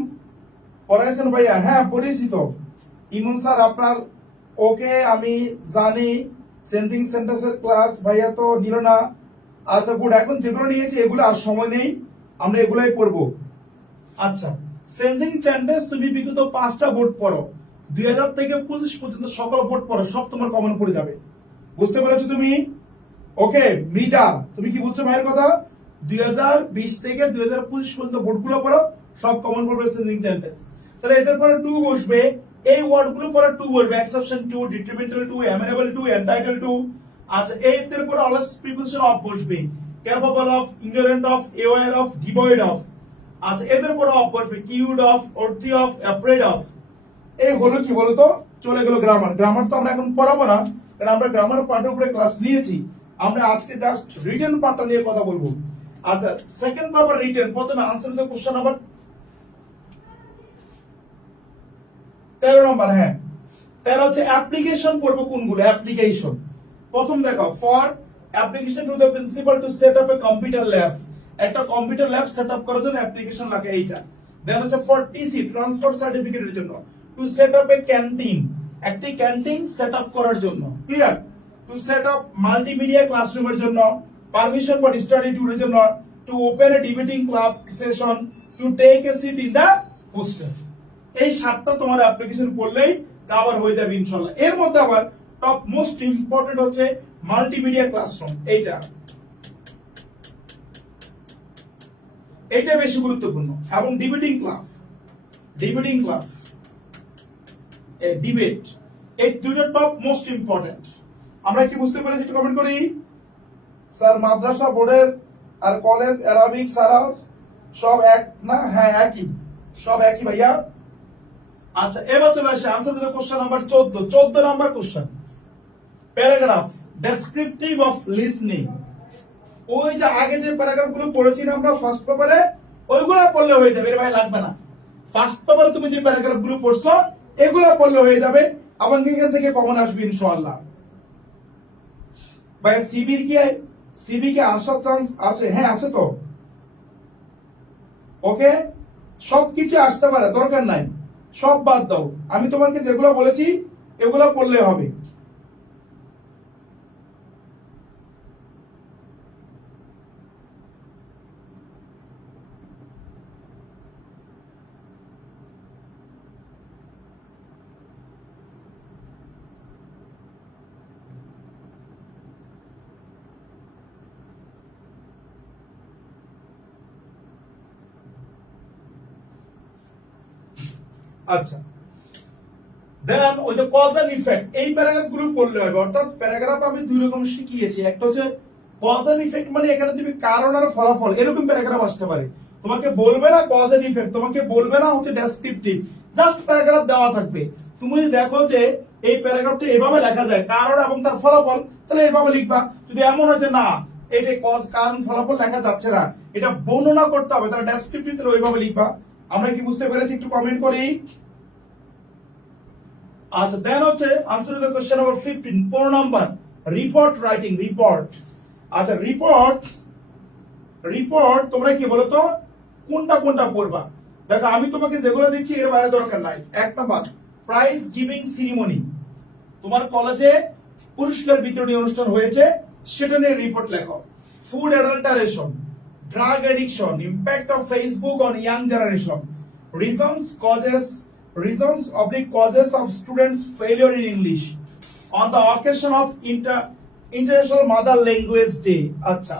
পড়াইছেন ভাইয়া? হ্যাঁ পরিচিত ইমন স্যার আপনার। ওকে আমি জানি, সেন্টিং সেন্টেন্সের ক্লাস ভাইয়া তো নিল না। আচ্ছা গুড, এখন যেগুলো নিয়েছি এগুলো আর সময় নেই, আমরা এগুলাই পড়বো। আচ্ছা, সেন্টিং সেন্টেন্স তুমি বিগত 5টা বোর্ড পড়ো, 2000 থেকে 25 পর্যন্ত সকল বোর্ড পড়ো, সব তোমার কমন পড়ে যাবে। বুঝতে পেরেছো তুমি? ওকে মৃদা, তুমি কি বুঝছো ভাইয়ের কথা? 2020 থেকে 2025 পর্যন্ত বোর্ডগুলো পড়ো, সব কমন পড়বে সেন্টিং সেন্টেন্স। তাহলে এটার পরে টু বসবে, এই ওয়ার্ডগুলো পরে টু বসবে, exception to, detrimental to, amenable to, entitled to. আচ্ছা, এর পরে অলওয়েজ প্রিপোজিশন অফ বসবে, capable of, ignorant of, aware of, devoid of. আচ্ছা, এদের পরে অফ বসবে cured of, worthy of, afraid of. এই হলো কি বলতো, চলে গেল গ্রামার। গ্রামার তো আমরা এখন পড়াবো না, কারণ আমরা গ্রামার পার্টের উপরে ক্লাস নিয়েছি। আমরা আজকে জাস্ট রিটেন পার্টটা নিয়ে কথা বলবো। আচ্ছা, সেকেন্ড পেপার রিটেন, প্রথমে আনসার দ্য কোশ্চেন নাম্বার 13 নম্বর। হ্যাঁ 13 হচ্ছে অ্যাপ্লিকেশন পড়বো কোনগুলো, অ্যাপ্লিকেশন। প্রথম দেখো, for application to the principal to set up a computer lab, একটা কম্পিউটার ল্যাব সেট আপ করার জন্য অ্যাপ্লিকেশন লাগে এইটা। দেন হচ্ছে ফর টিসি, ট্রান্সফার সার্টিফিকেটের জন্য। To set up a canteen, একটি ক্যান্টিন সেট আপ করার জন্য। Clear? To set up multimedia ক্লাসরুমের জন্য, পারমিশন ফর স্টাডি ট্যুরের জন্য, to open a debating club session, to take a seat in the hostel. এই 7টা তোমার অ্যাপ্লিকেশন পড়লেই কভার হয়ে যাবে ইনশাআল্লাহ। এর মধ্যে আবার টপ মোস্ট ইম্পর্টেন্ট হচ্ছে মাল্টিমিডিয়া ক্লাসরুম, এইটা এটা বেশি গুরুত্বপূর্ণ, এবং debating club, debating club, debate, এই দুটো টপ মোস্ট ইম্পর্টেন্ট। আমরা কি বুঝতে পেরেছি একটু কমেন্ট করি। স্যার মাদ্রাসা বোর্ডের আর কলেজ অ্যারাবিক ছাড়াও সব এক না? হ্যাঁ একই, সব একই ভাইয়া। আচ্ছা, এবার চলে আসে answer to question number 14 number question. Paragraph descriptive of listening. ওই যে আগে যে প্যারাগ্রাফ গুলো পড়েছি না আমরা ফার্স্ট পেপারে, ওইগুলো পড়লে হয়ে যাবে, এর ভাই লাগবে না। ফার্স্ট পেপারে তুমি যে প্যারাগ্রাফ গুলো পড়ছো এগুলো পড়লে হয়ে যাবে, এবং এখান থেকে কমন আসবে ইনশাআল্লাহ। ভাই সিবি কে আসার চান্স আছে? হ্যাঁ আছে তো। ওকে, সবকিছু আসতে পারে, দরকার নাই, সব বাদ দাও। আমি তোমাকে যেগুলো বলেছি এগুলো পড়লে হবে। আচ্ছা, দেন ওই যে কজ এন্ড ইফেক্ট, এই প্যারাগ্রাফ গুলো পড়লে হবে। অর্থাৎ প্যারাগ্রাফ আমি দুই রকম শিখিয়েছি, একটা হচ্ছে কজ এন্ড ইফেক্ট, মানে এখানে তুমি কারণ আর ফলাফল এরকম প্যারাগ্রাফ আসতে পারে। তোমাকে বলবে না কজ এন্ড ইফেক্ট, তোমাকে বলবে না হচ্ছে ডেসক্রিপটিভ, জাস্ট প্যারাগ্রাফ দেওয়া থাকবে। তুমি দেখো যে এই প্যারাগ্রাফটা এভাবে লেখা যায়, কারণ এবং তার ফলাফল, তাহলে এভাবে লিখবা। যদি এমন হয় যে না এটা কজ কারণ ফলাফল লেখা যাচ্ছে না, এটা বর্ণনা করতে হবে, তাহলে ডেসক্রিপটিভ ওইভাবে লিখবা। আমরা কি বুঝতে পেরেছি একটু কমেন্ট করি। আচ্ছা দেন হচ্ছে answer the question number 15 4 number report writing report. আচ্ছা রিপোর্ট তোমরা কি বলো তো কোনটা কোনটা পড়বা। দেখো আমি তোমাকে যেগুলো দিচ্ছি এর বাইরে দরকার নাই। এক নাম্বার প্রাইজ গিভিং সিরিমনি, তোমার কলেজে পুরস্কার বিতরণী অনুষ্ঠান হয়েছে সেটা নিয়ে রিপোর্ট লেখো। Food adulteration, drug addiction, impact of Facebook on young generation, reasons oblique causes of students failure in English on the occasion of International Mother Language Day. আচ্ছা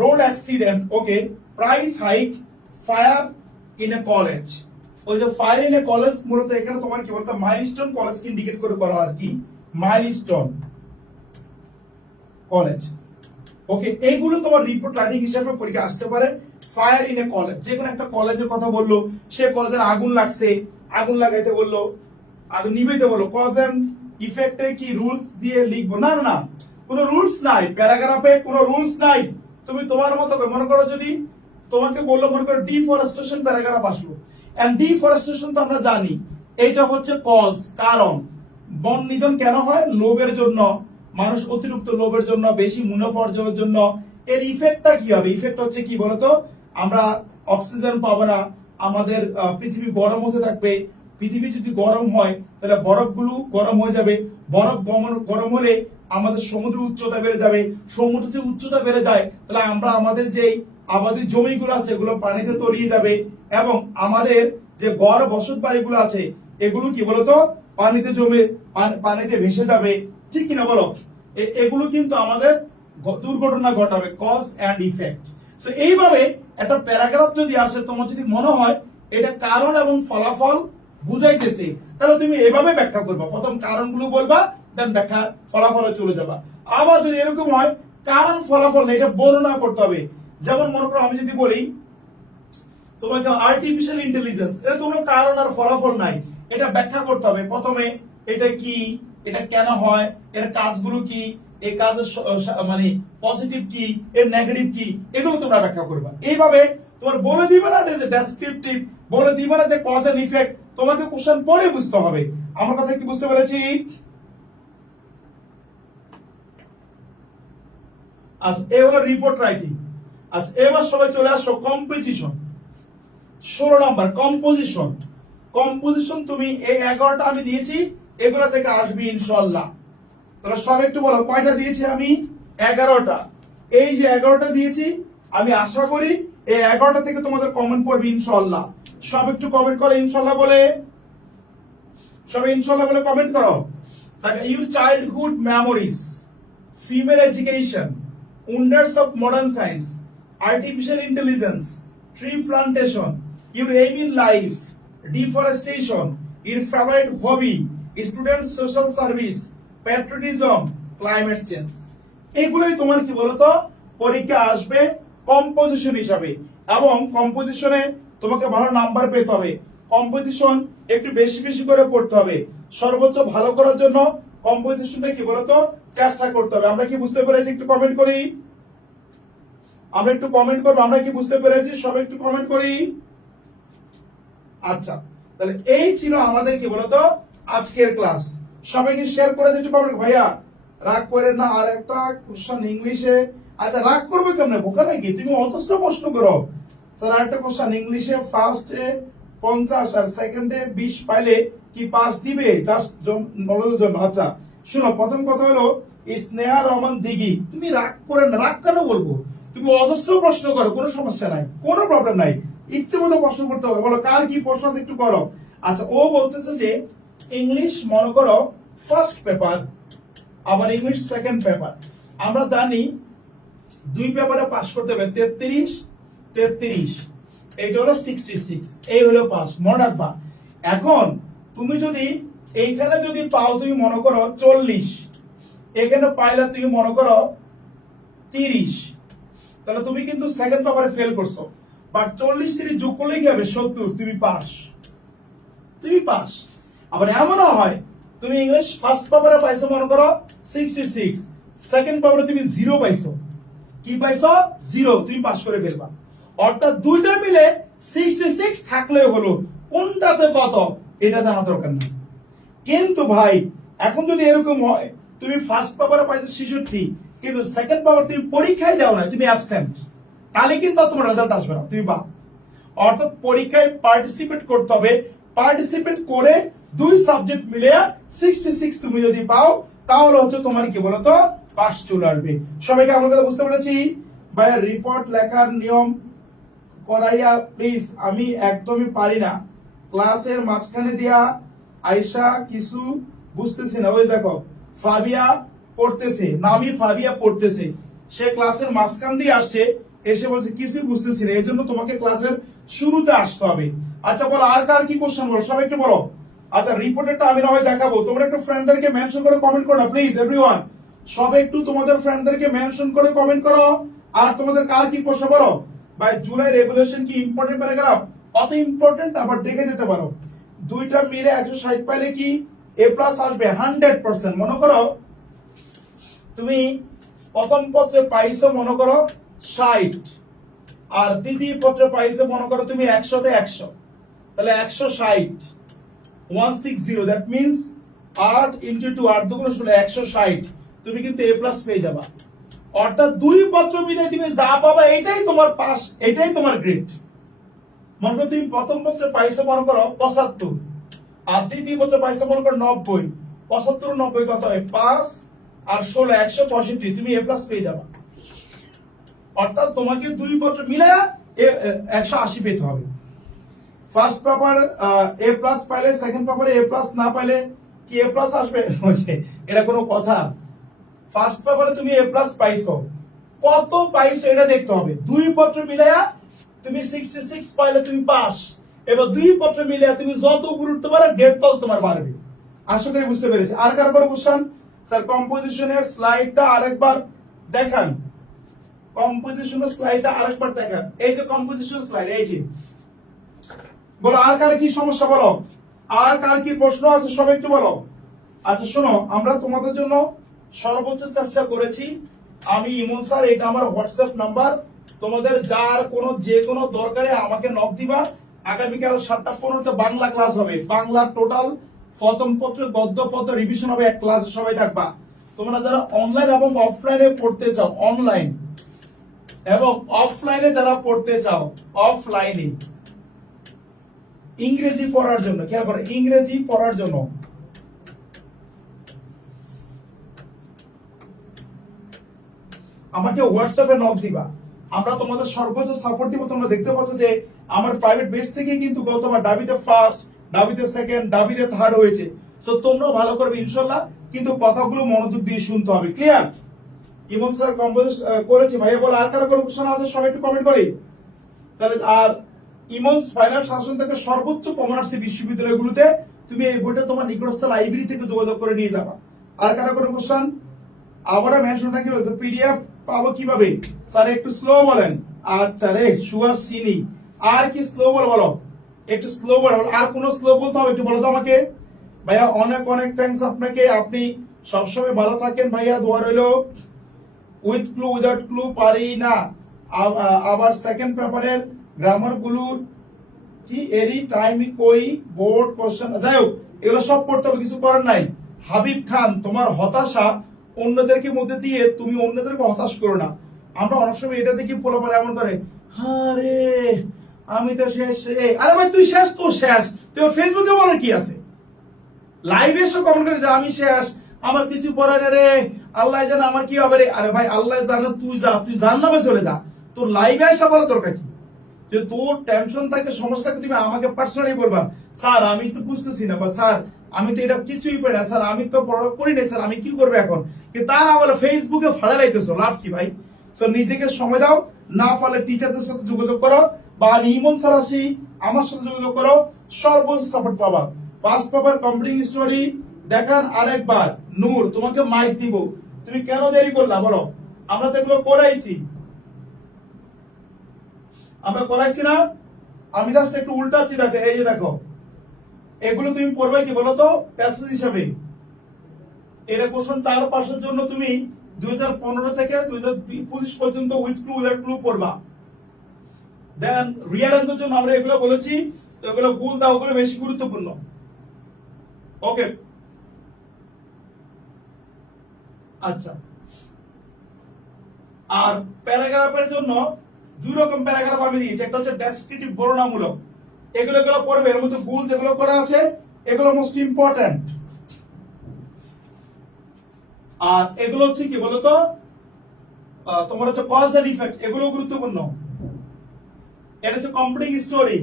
road accident, okay, price hike, fire in a college. ওই যে fire in a college মূলত এখানে তোমার কি বলতো milestone কলেজকে indicate করে করা আর কি, মাইলস্টোন কলেজ। ওকে এইগুলো তোমার রিপোর্ট রাইটিং হিসেবে পরীক্ষা আসতে পারে। ফায়ার ইন এ কলেজ, যে কোনো একটা কলেজের কথা বললো, সে কলেজের আগুন লাগছে, আগুন লাগাইতে বললো, আগুন নিভাইতে বললো, কজ এন্ড ইফেক্টে কি রুলস দিয়ে লিখবো? না না না, কোনো রুলস নাই, প্যারাগ্রাফে কোনো রুলস নাই। তুমি তোমার মতো করে মনে করো, যদি তোমাকে বললো মনে করো ডিফরেস্টেশন প্যারাগ্রাফ আসলো, এন্ড ডিফরেস্টেশন তো আমরা জানি এইটা হচ্ছে কজ, কারণ বন নিধন কেন হয়? লোভের জন্য, মানুষ অতিরিক্ত লোভের জন্য, বেশি মুনাফা অর্জনের জন্য। এর ইফেক্টটা কি হবে? ইফেক্ট হচ্ছে কি বলতো, আমরা অক্সিজেন পাবো না, আমাদের পৃথিবী গরম হতে থাকবে। পৃথিবী যদি গরম হয় তাহলে বরফগুলো গরম হয়ে যাবে, বরফ গরম হলে আমাদের সমুদ্রের উচ্চতা বেড়ে যাবে, সমুদ্রের যে উচ্চতা বেড়ে যায় তাহলে আমরা আমাদের যে আবাদি জমিগুলো আছে এগুলো পানিতে তলিয়ে যাবে, এবং আমাদের যে গড় বসত বাড়িগুলো আছে এগুলো কি বলতো পানিতে জমে পানিতে ভেসে যাবে, ঠিক কিনা বলো? এগুলো কিন্তু আমাদের দুর্ঘটনা ঘটাবে, কজ এন্ড ইফেক্ট। সো এইভাবে একটা প্যারাগ্রাফ যদি আসে, তোমার যদি মনে হয় এটা কারণ এবং ফলাফল বুঝাইতেছে, তাহলে তুমি এভাবে ব্যাখ্যা করবা। প্রথম কারণগুলো বলবা, দেন ব্যাখ্যা ফলাফলে চলে যাবা। আবার যদি এরকম হয় কারণ ফলাফল না, এটা বর্ণনা করতে হবে। যেমন মনে করো আমি যদি বলি তোমাকে আর্টিফিশিয়াল ইন্টেলিজেন্স, এটা কোনো কারণ আর ফলাফল নাই, এটা ব্যাখ্যা করতে হবে। প্রথমে এটা কি, এটা কেন হয়, এর কাজগুলো কি, এই কাজের মানে পজিটিভ কি, এর নেগেটিভ কি, এগুলো তোমরা ব্যাখ্যা করবা। এইভাবে তোমার বলে দিবে না যে ডেসক্রিপটিভ, বলে দিবে না যে কজ এন্ড ইফেক্ট, তোমাকে কোশ্চেন পড়ে বুঝতে হবে। আমার কথা কি বুঝতে পেরেছি? আচ্ছা এই হলো রিপোর্ট রাইটিং। আচ্ছা এবার সবাই চলে আসো কম্পোজিশন। 16 number composition. কম্পোজিশন তুমি এই 11টা আমি দিয়েছি, এগুলা থেকে আসবে ইনশাআল্লাহ। তাহলে সব একটু বলো কয়টা দিয়েছি আমি? 11টা। এই যে 11টা দিয়েছি, আমি আশা করি এই 11টা থেকে তোমাদের কমেন্ট পড়বে ইনশাআল্লাহ। সব একটু কমেন্ট করো ইনশাআল্লাহ বলে, সবাই ইনশাআল্লাহ বলে কমেন্ট করো। দেখো your childhood memories, female education, wonders of modern science, artificial intelligence, tree plantation, your aim in life, deforestation, your favorite hobby, student social service, patriotism, climate change. এগুলোই তোমার কি বলতো পরীক্ষা আসবে কম্পোজিশন হিসাবে, এবং কম্পোজিশনে তোমাকে ভালো নাম্বার পেতে হবে। কম্পোজিশন একটু বেশি বেশি করে পড়তে হবে। সর্বোচ্চ ভালো করার জন্য কম্পোজিশনটা কি বলতো চেষ্টা করতে হবে। আমরা কি বুঝতে পেরেছি? একটু কমেন্ট করি। আমরা একটু কমেন্ট করবো, আমরা কি বুঝতে পেরেছি? সব একটু কমেন্ট করি। আচ্ছা তাহলে এই ছিল আমাদের কি বলতো আজকের ক্লাস। সবাইকে শেয়ার করেছে একটু কমেন্ট। ভাইয়া রাগ করে না, আর একটা কোশ্চেন ইংলিশে। আচ্ছা রাগ করবে কেমনে, বোকা নাকি তুমি? অথচ প্রশ্ন করো। স্যার আরেকটা কোশ্চেন ইংলিশে ফার্স্টে 50 আর সেকেন্ডে 20 পাইলে কি পাস দিবে? জাস্ট নলেজের জন্য। আচ্ছা শুনো, প্রথম কথা হলো স্নেহা রহমান দিঘি, তুমি রাগ করে না। রাগ কেন বলবো? তুমি অজস্র প্রশ্ন করো, কোনো সমস্যা নাই, কোনো প্রবলেম নাই, ইচ্ছে মতো প্রশ্ন করতে হবে। বলো কার কি প্রশ্ন আছে একটু করো। আচ্ছা ও বলতেছে যে ইংলিশ মনে করো ফার্স্ট পেপার, আবার ইংলিশ সেকেন্ড পেপার। আমরা জানি 2 পেপারে পাস করতে হবে 33, এইটা হলো 66, এই হলো পাস, মনে রাখবা। এখন তুমি যদি এইখানে যদি পাও, তুমি মনে করো 40, এখানে পাইলা তুমি মনে করো 30, তাহলে তুমি কিন্তু সেকেন্ড পেপারে ফেল করছো। বাট 40 30 যোগ করলে কি হবে? 70, তুমি পাস, তুমি পাস। আবার এমনও হয় তুমি ইংলিশ ফার্স্ট পেপারে পাইছো মনে করো 66, সেকেন্ড পেপারে তুমি 0 পাইছো। কি পাইছো? 0, তুমি পাস করে ফেলবা। অর্থাৎ দুইটা মিলে 66 থাকলে হলো, কোনটাতে কত এটা জানা দরকার না। কিন্তু ভাই এখন যদি এরকম হয় তুমি ফার্স্ট পেপারে পাইছো 66 কিন্তু সেকেন্ড পেপার তুমি পরীক্ষায় দাও না, তুমি অ্যাবসেন্ট, তাহলে কিন্তু তোমার রেজাল্ট আসবে না, তুমি বাদ। অর্থাৎ পরীক্ষায় পার্টিসিপেট করতে হবে, পার্টিসিপেট করে দুই সাবজেক্ট মিলে 66 তুমি যদি পাও তাহলে হচ্ছে তোমার কি বলতো পাস চলে আসবে। সবাইকে আমার কথা বুঝতে পেরেছি? ভাইয়া রিপোর্ট লেখার নিয়ম করাইয়া প্লিজ, আমি একদমই পারি না, ক্লাসের মাঝখানে দিয়া আয়শা কিছু বুঝতেছি না। ওই দেখো ফাবিয়া পড়তেছে, নামি ফাবিয়া পড়তেছে, সে ক্লাসের মাঝখান দিয়ে আসছে, এসে বলছে কিছুই বুঝতেছি না, এই জন্য তোমাকে ক্লাসের শুরুতে আসতে হবে। আচ্ছা বলো আর কার কি কোশ্চেন বলো, সবাই একটু বলো। আচ্ছা রিপোর্টেরটা আমি না হয় দেখাবো, তোমরা একটু ফ্রেন্ডদেরকে মেনশন করে কমেন্ট করো প্লিজ এভরিওয়ান, সবাই একটু তোমাদের ফ্রেন্ডদেরকে মেনশন করে কমেন্ট করো। আর তোমাদের কার কি কোশ্চেন বলো। ভাই জুলাই রেগুলেশন কি ইম্পর্টেন্ট প্যারাগ্রাফ? অত ইম্পর্টেন্ট আবার দেখে যেতে পারো, দুইটা মিলে 160 পাইলে কি এ প্লাস আসবে 100%। মনে করো তুমি প্রথম পত্রে পাইছো মনে করো 60, আর দ্বিতীয় পত্রে পাইছো মনে করো তুমি 100তে 100, তাহলে 160 160, দ্যাট মিন্স 8 ইন্টু 2 8 দুগুণ 16 160, তুমি কিন্তু এ প্লাস পেয়ে যাবা। অর্থাৎ দুই পত্র মিলে তুমি যা পাবা এটাই তোমার পাস, এটাই তোমার গ্রেড। মনে করো তুমি প্রথম পত্রে পাইছো মনে করো 75, আর দ্বিতীয় পত্রে পাইছো মনে করো 90, 75 90 কত হয় 5 আর 16 165, তুমি এ প্লাস পেয়ে যাবা। অর্থাৎ তোমাকে দুই পত্র মিলে 180 পেতে হবে। ফার্স্ট পেপার এ প্লাস পাইলে সেকেন্ড পেপারে এ প্লাস না পাইলে কি এ প্লাস আসবে? এটা কোনো কথা? ফার্স্ট পেপারে তুমি এ প্লাস পাইছো, কত পাইছো এটা দেখতে হবে। দুই পত্র মিলায়া তুমি 66 পাইলে তুমি পাস, এবার দুই পত্র মিলায়া তুমি যত উপরে উঠতে পারো গ্রেড তত তোমার বাড়বে। আশা করি বুঝতে পেরেছি। আর কারো কোনো কোশ্চেন? স্যার কম্পোজিশনের স্লাইডটা আরেকবার দেখান, কম্পোজিশনের স্লাইডটা আরেকবার দেখান, এই যে কম্পোজিশন স্লাইড, এই যে বলো আর কার কি সমস্যা বলো, আর কার কি প্রশ্ন আছে সবাই একটু বলো। আচ্ছা শোনো, আমরা তোমাদের জন্য সর্বোচ্চ চেষ্টা করেছি, আমি ইমন স্যার, এটা আমার হোয়াটসঅ্যাপ নাম্বার, তোমাদের যার কোনো যে কোনো দরকারে আমাকে নক দিবা। আগামীকাল 7:15 বাংলা ক্লাস হবে, বাংলা টোটাল প্রথম পত্র গদ্য পদ্য রিভিশন হবে, এক ক্লাসে সবাই থাকবা। তোমরা যারা অনলাইন এবং অফলাইনে পড়তে চাও, অনলাইন এবং অফলাইনে যারা পড়তে চাও, অফলাইনে ইংরেজি পড়ার জন্য, খেয়াল করো ইংরেজি পড়ার জন্য আমাকে হোয়াটসঅ্যাপে নক দিবা, আমরা তোমাদের সর্বোচ্চ সাপোর্ট দিব। তোমরা দেখতে পাচ্ছ যে আমার প্রাইভেট বেস থেকে কিন্তু গতবার ডাবিতে ফার্স্ট, ডাবিতে সেকেন্ড, ডাবিতে থার্ড হয়েছে। সো তোমরাও ভালো করবে ইনশাআল্লাহ, কিন্তু কথাগুলো মনোযোগ দিয়ে শুনতে হবে। ক্লিয়ার? ইমন স্যার কম্পোজ করেছি ভাইয়া বল। আর কারো কোনো কোশ্চেন আছে সবাই একটু কমেন্ট করি তাহলে। আর ইমনস ফাইনাল শাসন থেকে সর্বোচ্চ কমার্স বিশ্ববিদ্যালয়গুলোতে তুমি এই বইটা তোমার নিকটস্থ লাইব্রেরি থেকে যোগাযোগ করে নিয়ে যাবা। আর কারো কোনো কোশ্চেন? আবার মেনশন থাকি বলছে পিডিএফ পাবো কিভাবে? স্যার একটু স্লো বলেন। আচ্ছা রে সুহাসিনী, আর কি স্লো বলো, একটু স্লো বলো। আর কোন স্লো বলতে হবে একটু বলো তো আমাকে। ভাইয়া অনেক অনেক থ্যাঙ্কস আপনাকে, আপনি সবসময় ভালো থাকেন ভাইয়া, দোয়া রইল। উইথ ক্লু উইদাউট ক্লু পারি না, আবার সেকেন্ড পেপারের গ্রামার গুলোর কি এরি টাইম কই বোর্ড কোশ্চেন, যাই হোক এগুলো সব পড়তে হবে, কিছু করার নাই। হাবিব খান, তোমার হতাশা অন্যদেরকে মধ্যে দিয়ে তুমি অন্যদেরকে হতাশ করো না। আমরা অনেক সময় এটা দেখি পোলাপারে এমন করে, আরে আমি তো শেষ রে। আরে ভাই তুই শেষ তো শেষ, তুই ফেসবুকে বলার কি আছে? লাইভে এসে কমেন্ট করে আমি শেষ, আমার কিছু পড়ার রে, আল্লাহ জানে আমার কি হবে রে। আরে ভাই আল্লাহ জানে, তুই যা, তুই জান্নাতে চলে যা, তোর লাইভে এসে বলার দরকার কি? যে তোর টেনশন থাকে সমস্যা থাকে তুমি আমাকে পার্সোনালি বলবা, স্যার আমি তো বুঝতেছি না, বা স্যার আমি তো এটা কিছুই পাই না, স্যার আমি তো পড়াশোনা করি না, স্যার আমি কি করবো এখন? কিন্তু তা না বলে ফেসবুকে ফাড়া লাইতেছো, লাভ কি ভাই? তো নিজেকে সময় দাও, না পারলে টিচারদের সাথে যোগাযোগ করো, বা আমি ইমন স্যার আসি আমার সাথে যোগাযোগ করো, সর্বোচ্চ সাপোর্ট পাবা। ফার্স্ট পেপার কমপ্লিট স্টোরি দেখান আরেকবার। নূর তোমাকে মাইক দিব, তুমি কেন দেরি করলা বলো? আমরা তো এগুলো করাইছি, আমরা করাইছি না? আমি জাস্ট একটু উল্টাচ্ছি, দেখো এই যে দেখো, এগুলো তুমি পড়বে কি বলতো প্যাসেজ হিসাবে। এটা কোশ্চেন 4-5 এর জন্য তুমি 2015 থেকে 2025 পর্যন্ত উইথ ক্লু উইদাউট ক্লু পড়বা। দেন রিয়ারেঞ্জের জন্য আমরা এগুলো বলেছি, তো এগুলো ভুল দাও, ওগুলো বেশি গুরুত্বপূর্ণ। ওকে, আচ্ছা। আর প্যারাগ্রাফের জন্য দুই রকম প্যারাগ্রাফ আমি দিয়েছি, একটা হচ্ছে ডেসক্রিপটিভ বর্ণনামূলক, এগুলো পড়বে, এর মধ্যে ভুল যেগুলো করা আছে এগুলো মোস্ট ইম্পর্টেন্ট। আর এগুলো হচ্ছে কি বলতো, তোমার হচ্ছে কজ এন্ড ইফেক্ট, এগুলো গুরুত্বপূর্ণ। এটা হচ্ছে কমপ্লিট স্টোরি।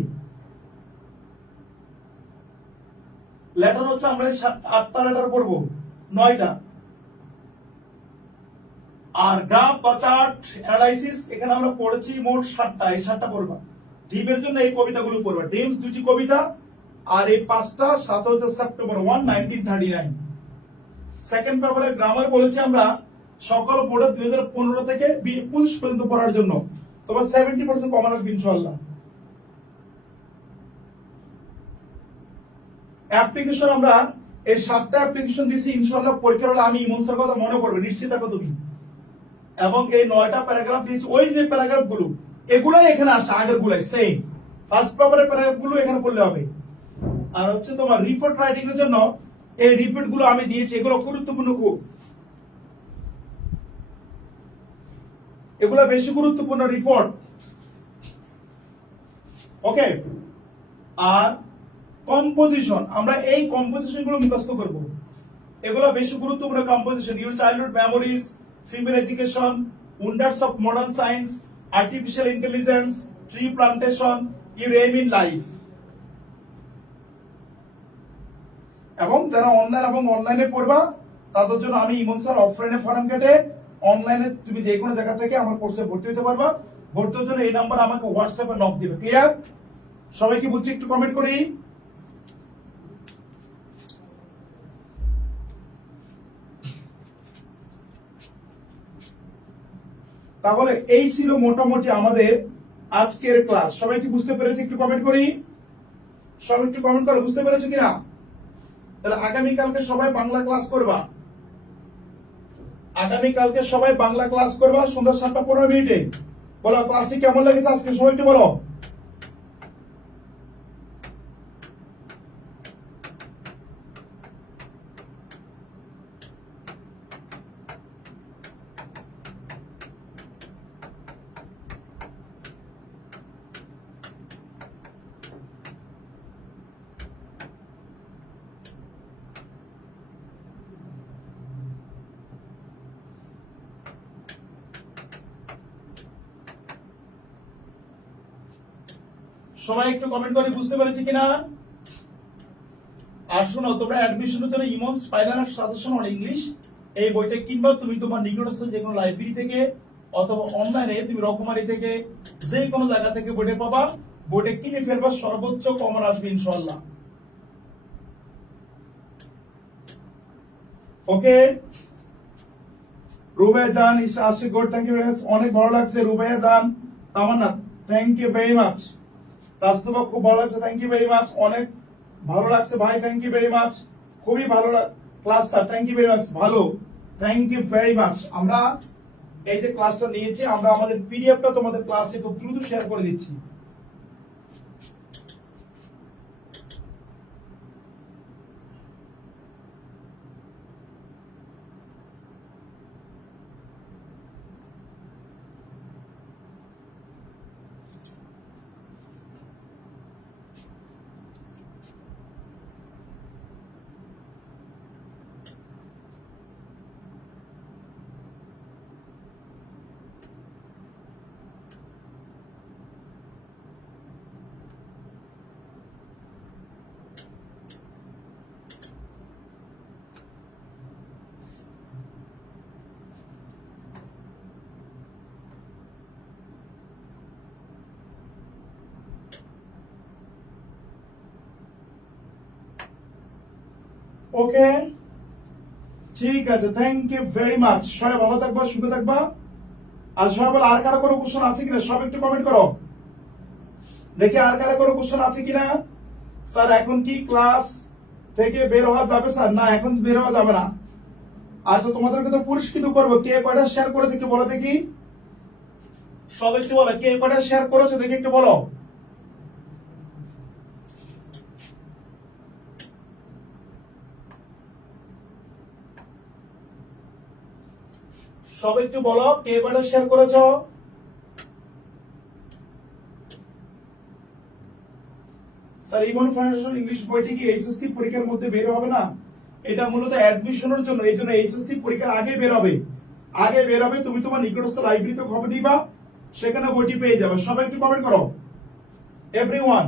লেটার হচ্ছে আমরা 8টা লেটার পড়বো, 9টা। আর গ্রাফ বা চার্ট অ্যানালাইসিস এখানে আমরা পড়েছি মোট 7টা, এই 7টা পড়বা। দ্বীপের জন্য এই কবিতাগুলো পড়বা, ড্রিমস 2টি কবিতা, আর এই 5টা, 7 হচ্ছে সেপ্টেম্বর 1 1939। সেকেন্ড পেপারে গ্রামার বলেছি আমরা সকল বোর্ডে 2015 থেকে 2025 পর্যন্ত পড়ার জন্য, তোমার 70% কমন আসবে ইনশাআল্লাহ। অ্যাপ্লিকেশন আমরা এই 7টা অ্যাপ্লিকেশন দিয়েছি, ইনশাআল্লাহ পরীক্ষার হলে আমি ইমন স্যার কথা মনে পড়বে, নিশ্চিত থাকো তুমি। এবং এই 9টা প্যারাগ্রাফ দিয়েছি, ওই যে প্যারাগ্রাফ গুলো এগুলোই এখানে আসে, আগের গুলাই সেম, ফার্স্ট পেপারের প্যারাগ্রাফ গুলো এখানে পড়লে হবে। আর হচ্ছে তোমার রিপোর্ট রাইটিং এর জন্য এই রিপোর্ট গুলো আমি দিয়েছি, এগুলো গুরুত্বপূর্ণ খুব, এগুলো বেশি গুরুত্বপূর্ণ রিপোর্ট। ওকে, আর কম্পোজিশন, আমরা এই কম্পোজিশন গুলো মুখস্থ করব, এগুলো বেশি গুরুত্বপূর্ণ। Composition, your childhood memories, female education, wonders of modern science, artificial intelligence, tree plantation, your aim in life. এবং যারা অনলাইন এবং অনলাইনে পড়বা তাদের জন্য আমি ইমন স্যার অফলাইনে ফর্ম কেটে অনলাইনে তুমি যে কোনো জায়গা থেকে আমার কোর্সে ভর্তি হতে পারবা। ভর্তির জন্য এই নাম্বার আমাকে হোয়াটসঅ্যাপে নক দিবে। ক্লিয়ার? সবাই কি বুঝছি? একটু কমেন্ট করি। তাহলে এই ছিল মোটামুটি আমাদের আজকের ক্লাস। সবাই কি বুঝতে পেরেছে? একটু কমেন্ট করি। সবাই একটু কমেন্ট করো, বুঝতে পেরেছো কিনা? তাহলে আগামীকালকে সবাই বাংলা ক্লাস করবা, আগামীকালকে সবাই বাংলা ক্লাস করবা সন্ধ্যা 7:15। বলো ক্লাসটি কেমন লেগেছে আজকে, সবাই একটু বলো। সবাই একটু কমেন্ট করে বুঝতে পেরেছি কিনা। আর শোনো, তোমরা অ্যাডমিশনের জন্য ইমন্স ফাইনাল সাজেশন অন ইংলিশ এই বইটা কিনবা তুমি তোমার নিকটস্থ যে কোনো লাইব্রেরি থেকে অথবা অনলাইনে তুমি রকমারি থেকে যে কোনো জায়গা থেকে বইটা পাবা। বইটা কিনে ফেলবা, সর্বোচ্চ কমন আসবে ইনশাআল্লাহ। Okay, Rubaiya Jan, Isa Ashik good, thank you very much, অনেক ভালো লাগছে। Rubaiya Jan, Tamanna, thank you very much. Tasnuba, খুব ভালো লাগছে, থ্যাংক ইউ ভেরি মাচ। অনেক ভালো লাগছে ভাই, থ্যাংক ইউ ভেরি মাচ। খুবই ভালো class sir, thank you very much. ভালো, থ্যাংক ইউ ভেরি মাচ। আমরা এই যে ক্লাসটা নিয়েছি, আমরা আমাদের পিডিএফটা তোমাদের ক্লাসে খুব দ্রুত শেয়ার করে দিচ্ছি। ওকে, ঠিক আছে, থ্যাংক ইউ ভেরি মাচ। সবাই ভালো থাকবা, সুখে থাকবা। আর সবাই বলে আর কারো কোনো কোশ্চেন আছে কিনা, সব একটু কমেন্ট করো দেখি আর কারো কোনো কোশ্চেন আছে কিনা। স্যার এখন কি ক্লাস থেকে বের হওয়া যাবে? স্যার না, এখন বের হওয়া যাবে না। আচ্ছা, তোমাদেরকে তো পুরস্কৃত করবো, কে কয়টা শেয়ার করেছে একটু বলো দেখি। সবাই একটু বলো কে কটা শেয়ার করেছো দেখি একটু বলো। সবাই একটু বলো কে কটা শেয়ার করেছো। স্যার ইমন ফাউন্ডেশন ইংলিশ বইটি কি এইচএসসি পরীক্ষার মধ্যে বের হবে না? এটা মূলত অ্যাডমিশনের জন্য, এই জন্য এইচএসসি পরীক্ষার আগে বের হবে। আগে বের হবে, তুমি তোমার নিকটস্থ লাইব্রেরিতে খবর নিবা, সেখানে বইটি পেয়ে যাবে। সবাই একটু কমেন্ট করো এভরিওয়ান।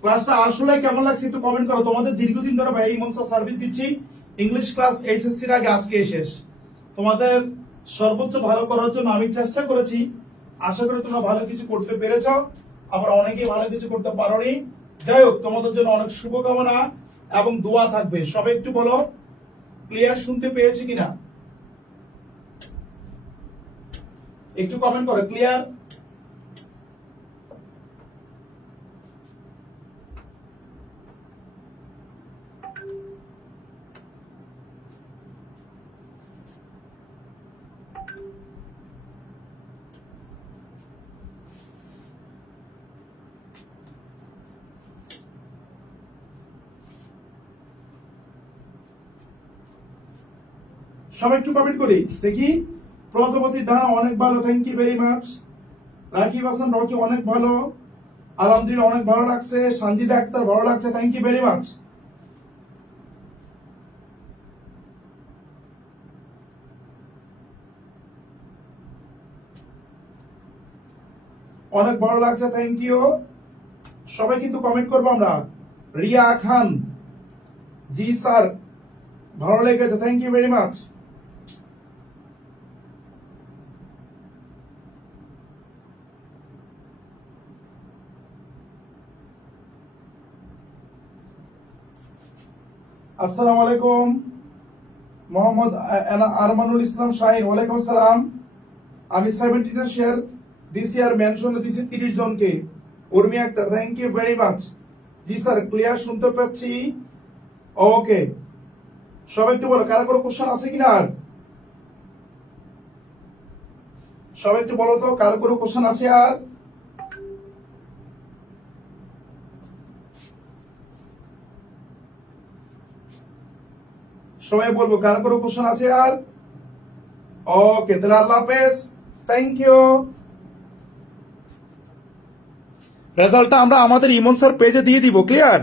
ক্লাসটা আসলে কেমন লাগছে একটু কমেন্ট করো। তোমাদের দীর্ঘদিন ধরে ভাই ইমন স্যার সার্ভিস দিচ্ছি, ইংলিশ ক্লাস এইচএসসির আগে আজকে শেষ। তোমাদের সর্বোচ্চ ভালো করার জন্য আমি চেষ্টা করেছি, আশা করি তোমরা ভালো কিছু করতে পেরেছো, আবার অনেকেই ভালো কিছু করতে পারোনি। যাই হোক, তোমাদের জন্য অনেক শুভকামনা এবং দোয়া থাকবে। সবাই একটু বলো ক্লিয়ার শুনতে পেয়েছি কিনা, একটু কমেন্ট করো ক্লিয়ার। সবাই একটু কমেন্ট করি দেখি। প্রজাপতি ডান অনেক ভালো, thank you very much. Rakib Hasan Rocky অনেক ভালো, আলহামদুলিল্লাহ অনেক ভালো লাগছে। সঞ্জিদা আক্তার ভালো লাগছে, থ্যাংক ইউ ভেরি মাচ। অনেক ভালো লাগছে, থ্যাংক ইউ। সবাই কিন্তু কমেন্ট করবো আমরা। রিয়া খান জি স্যার ভালো লেগেছে, থ্যাংক ইউ ভেরি মাচ। আসসালামু আলাইকুম মোহাম্মদ আরমানুল ইসলাম শাহিন, ওয়ালাইকুম আসসালাম। আমি 17 শেয়ার দিছি আর মেনশন দিছি 30 জনকে। Urmi Akter thank you very much. জি স্যার ক্লিয়ার শুনতে পাচ্ছি, ওকে। সবাই একটু বলো কারা কোনো কোশ্চেন আছে কিনা, আর সবাই একটু বলো তো কারো কোনো কোশ্চেন আছে আর। সবাই বলবো কারো কোনো কোশ্চেন আছে আর। ওকে তাহলে আল্লাহ হাফেজ, থ্যাংক ইউ। রেজাল্টটা আমরা আমাদের ইমন স্যার পেজে দিয়ে দিব, ক্লিয়ার।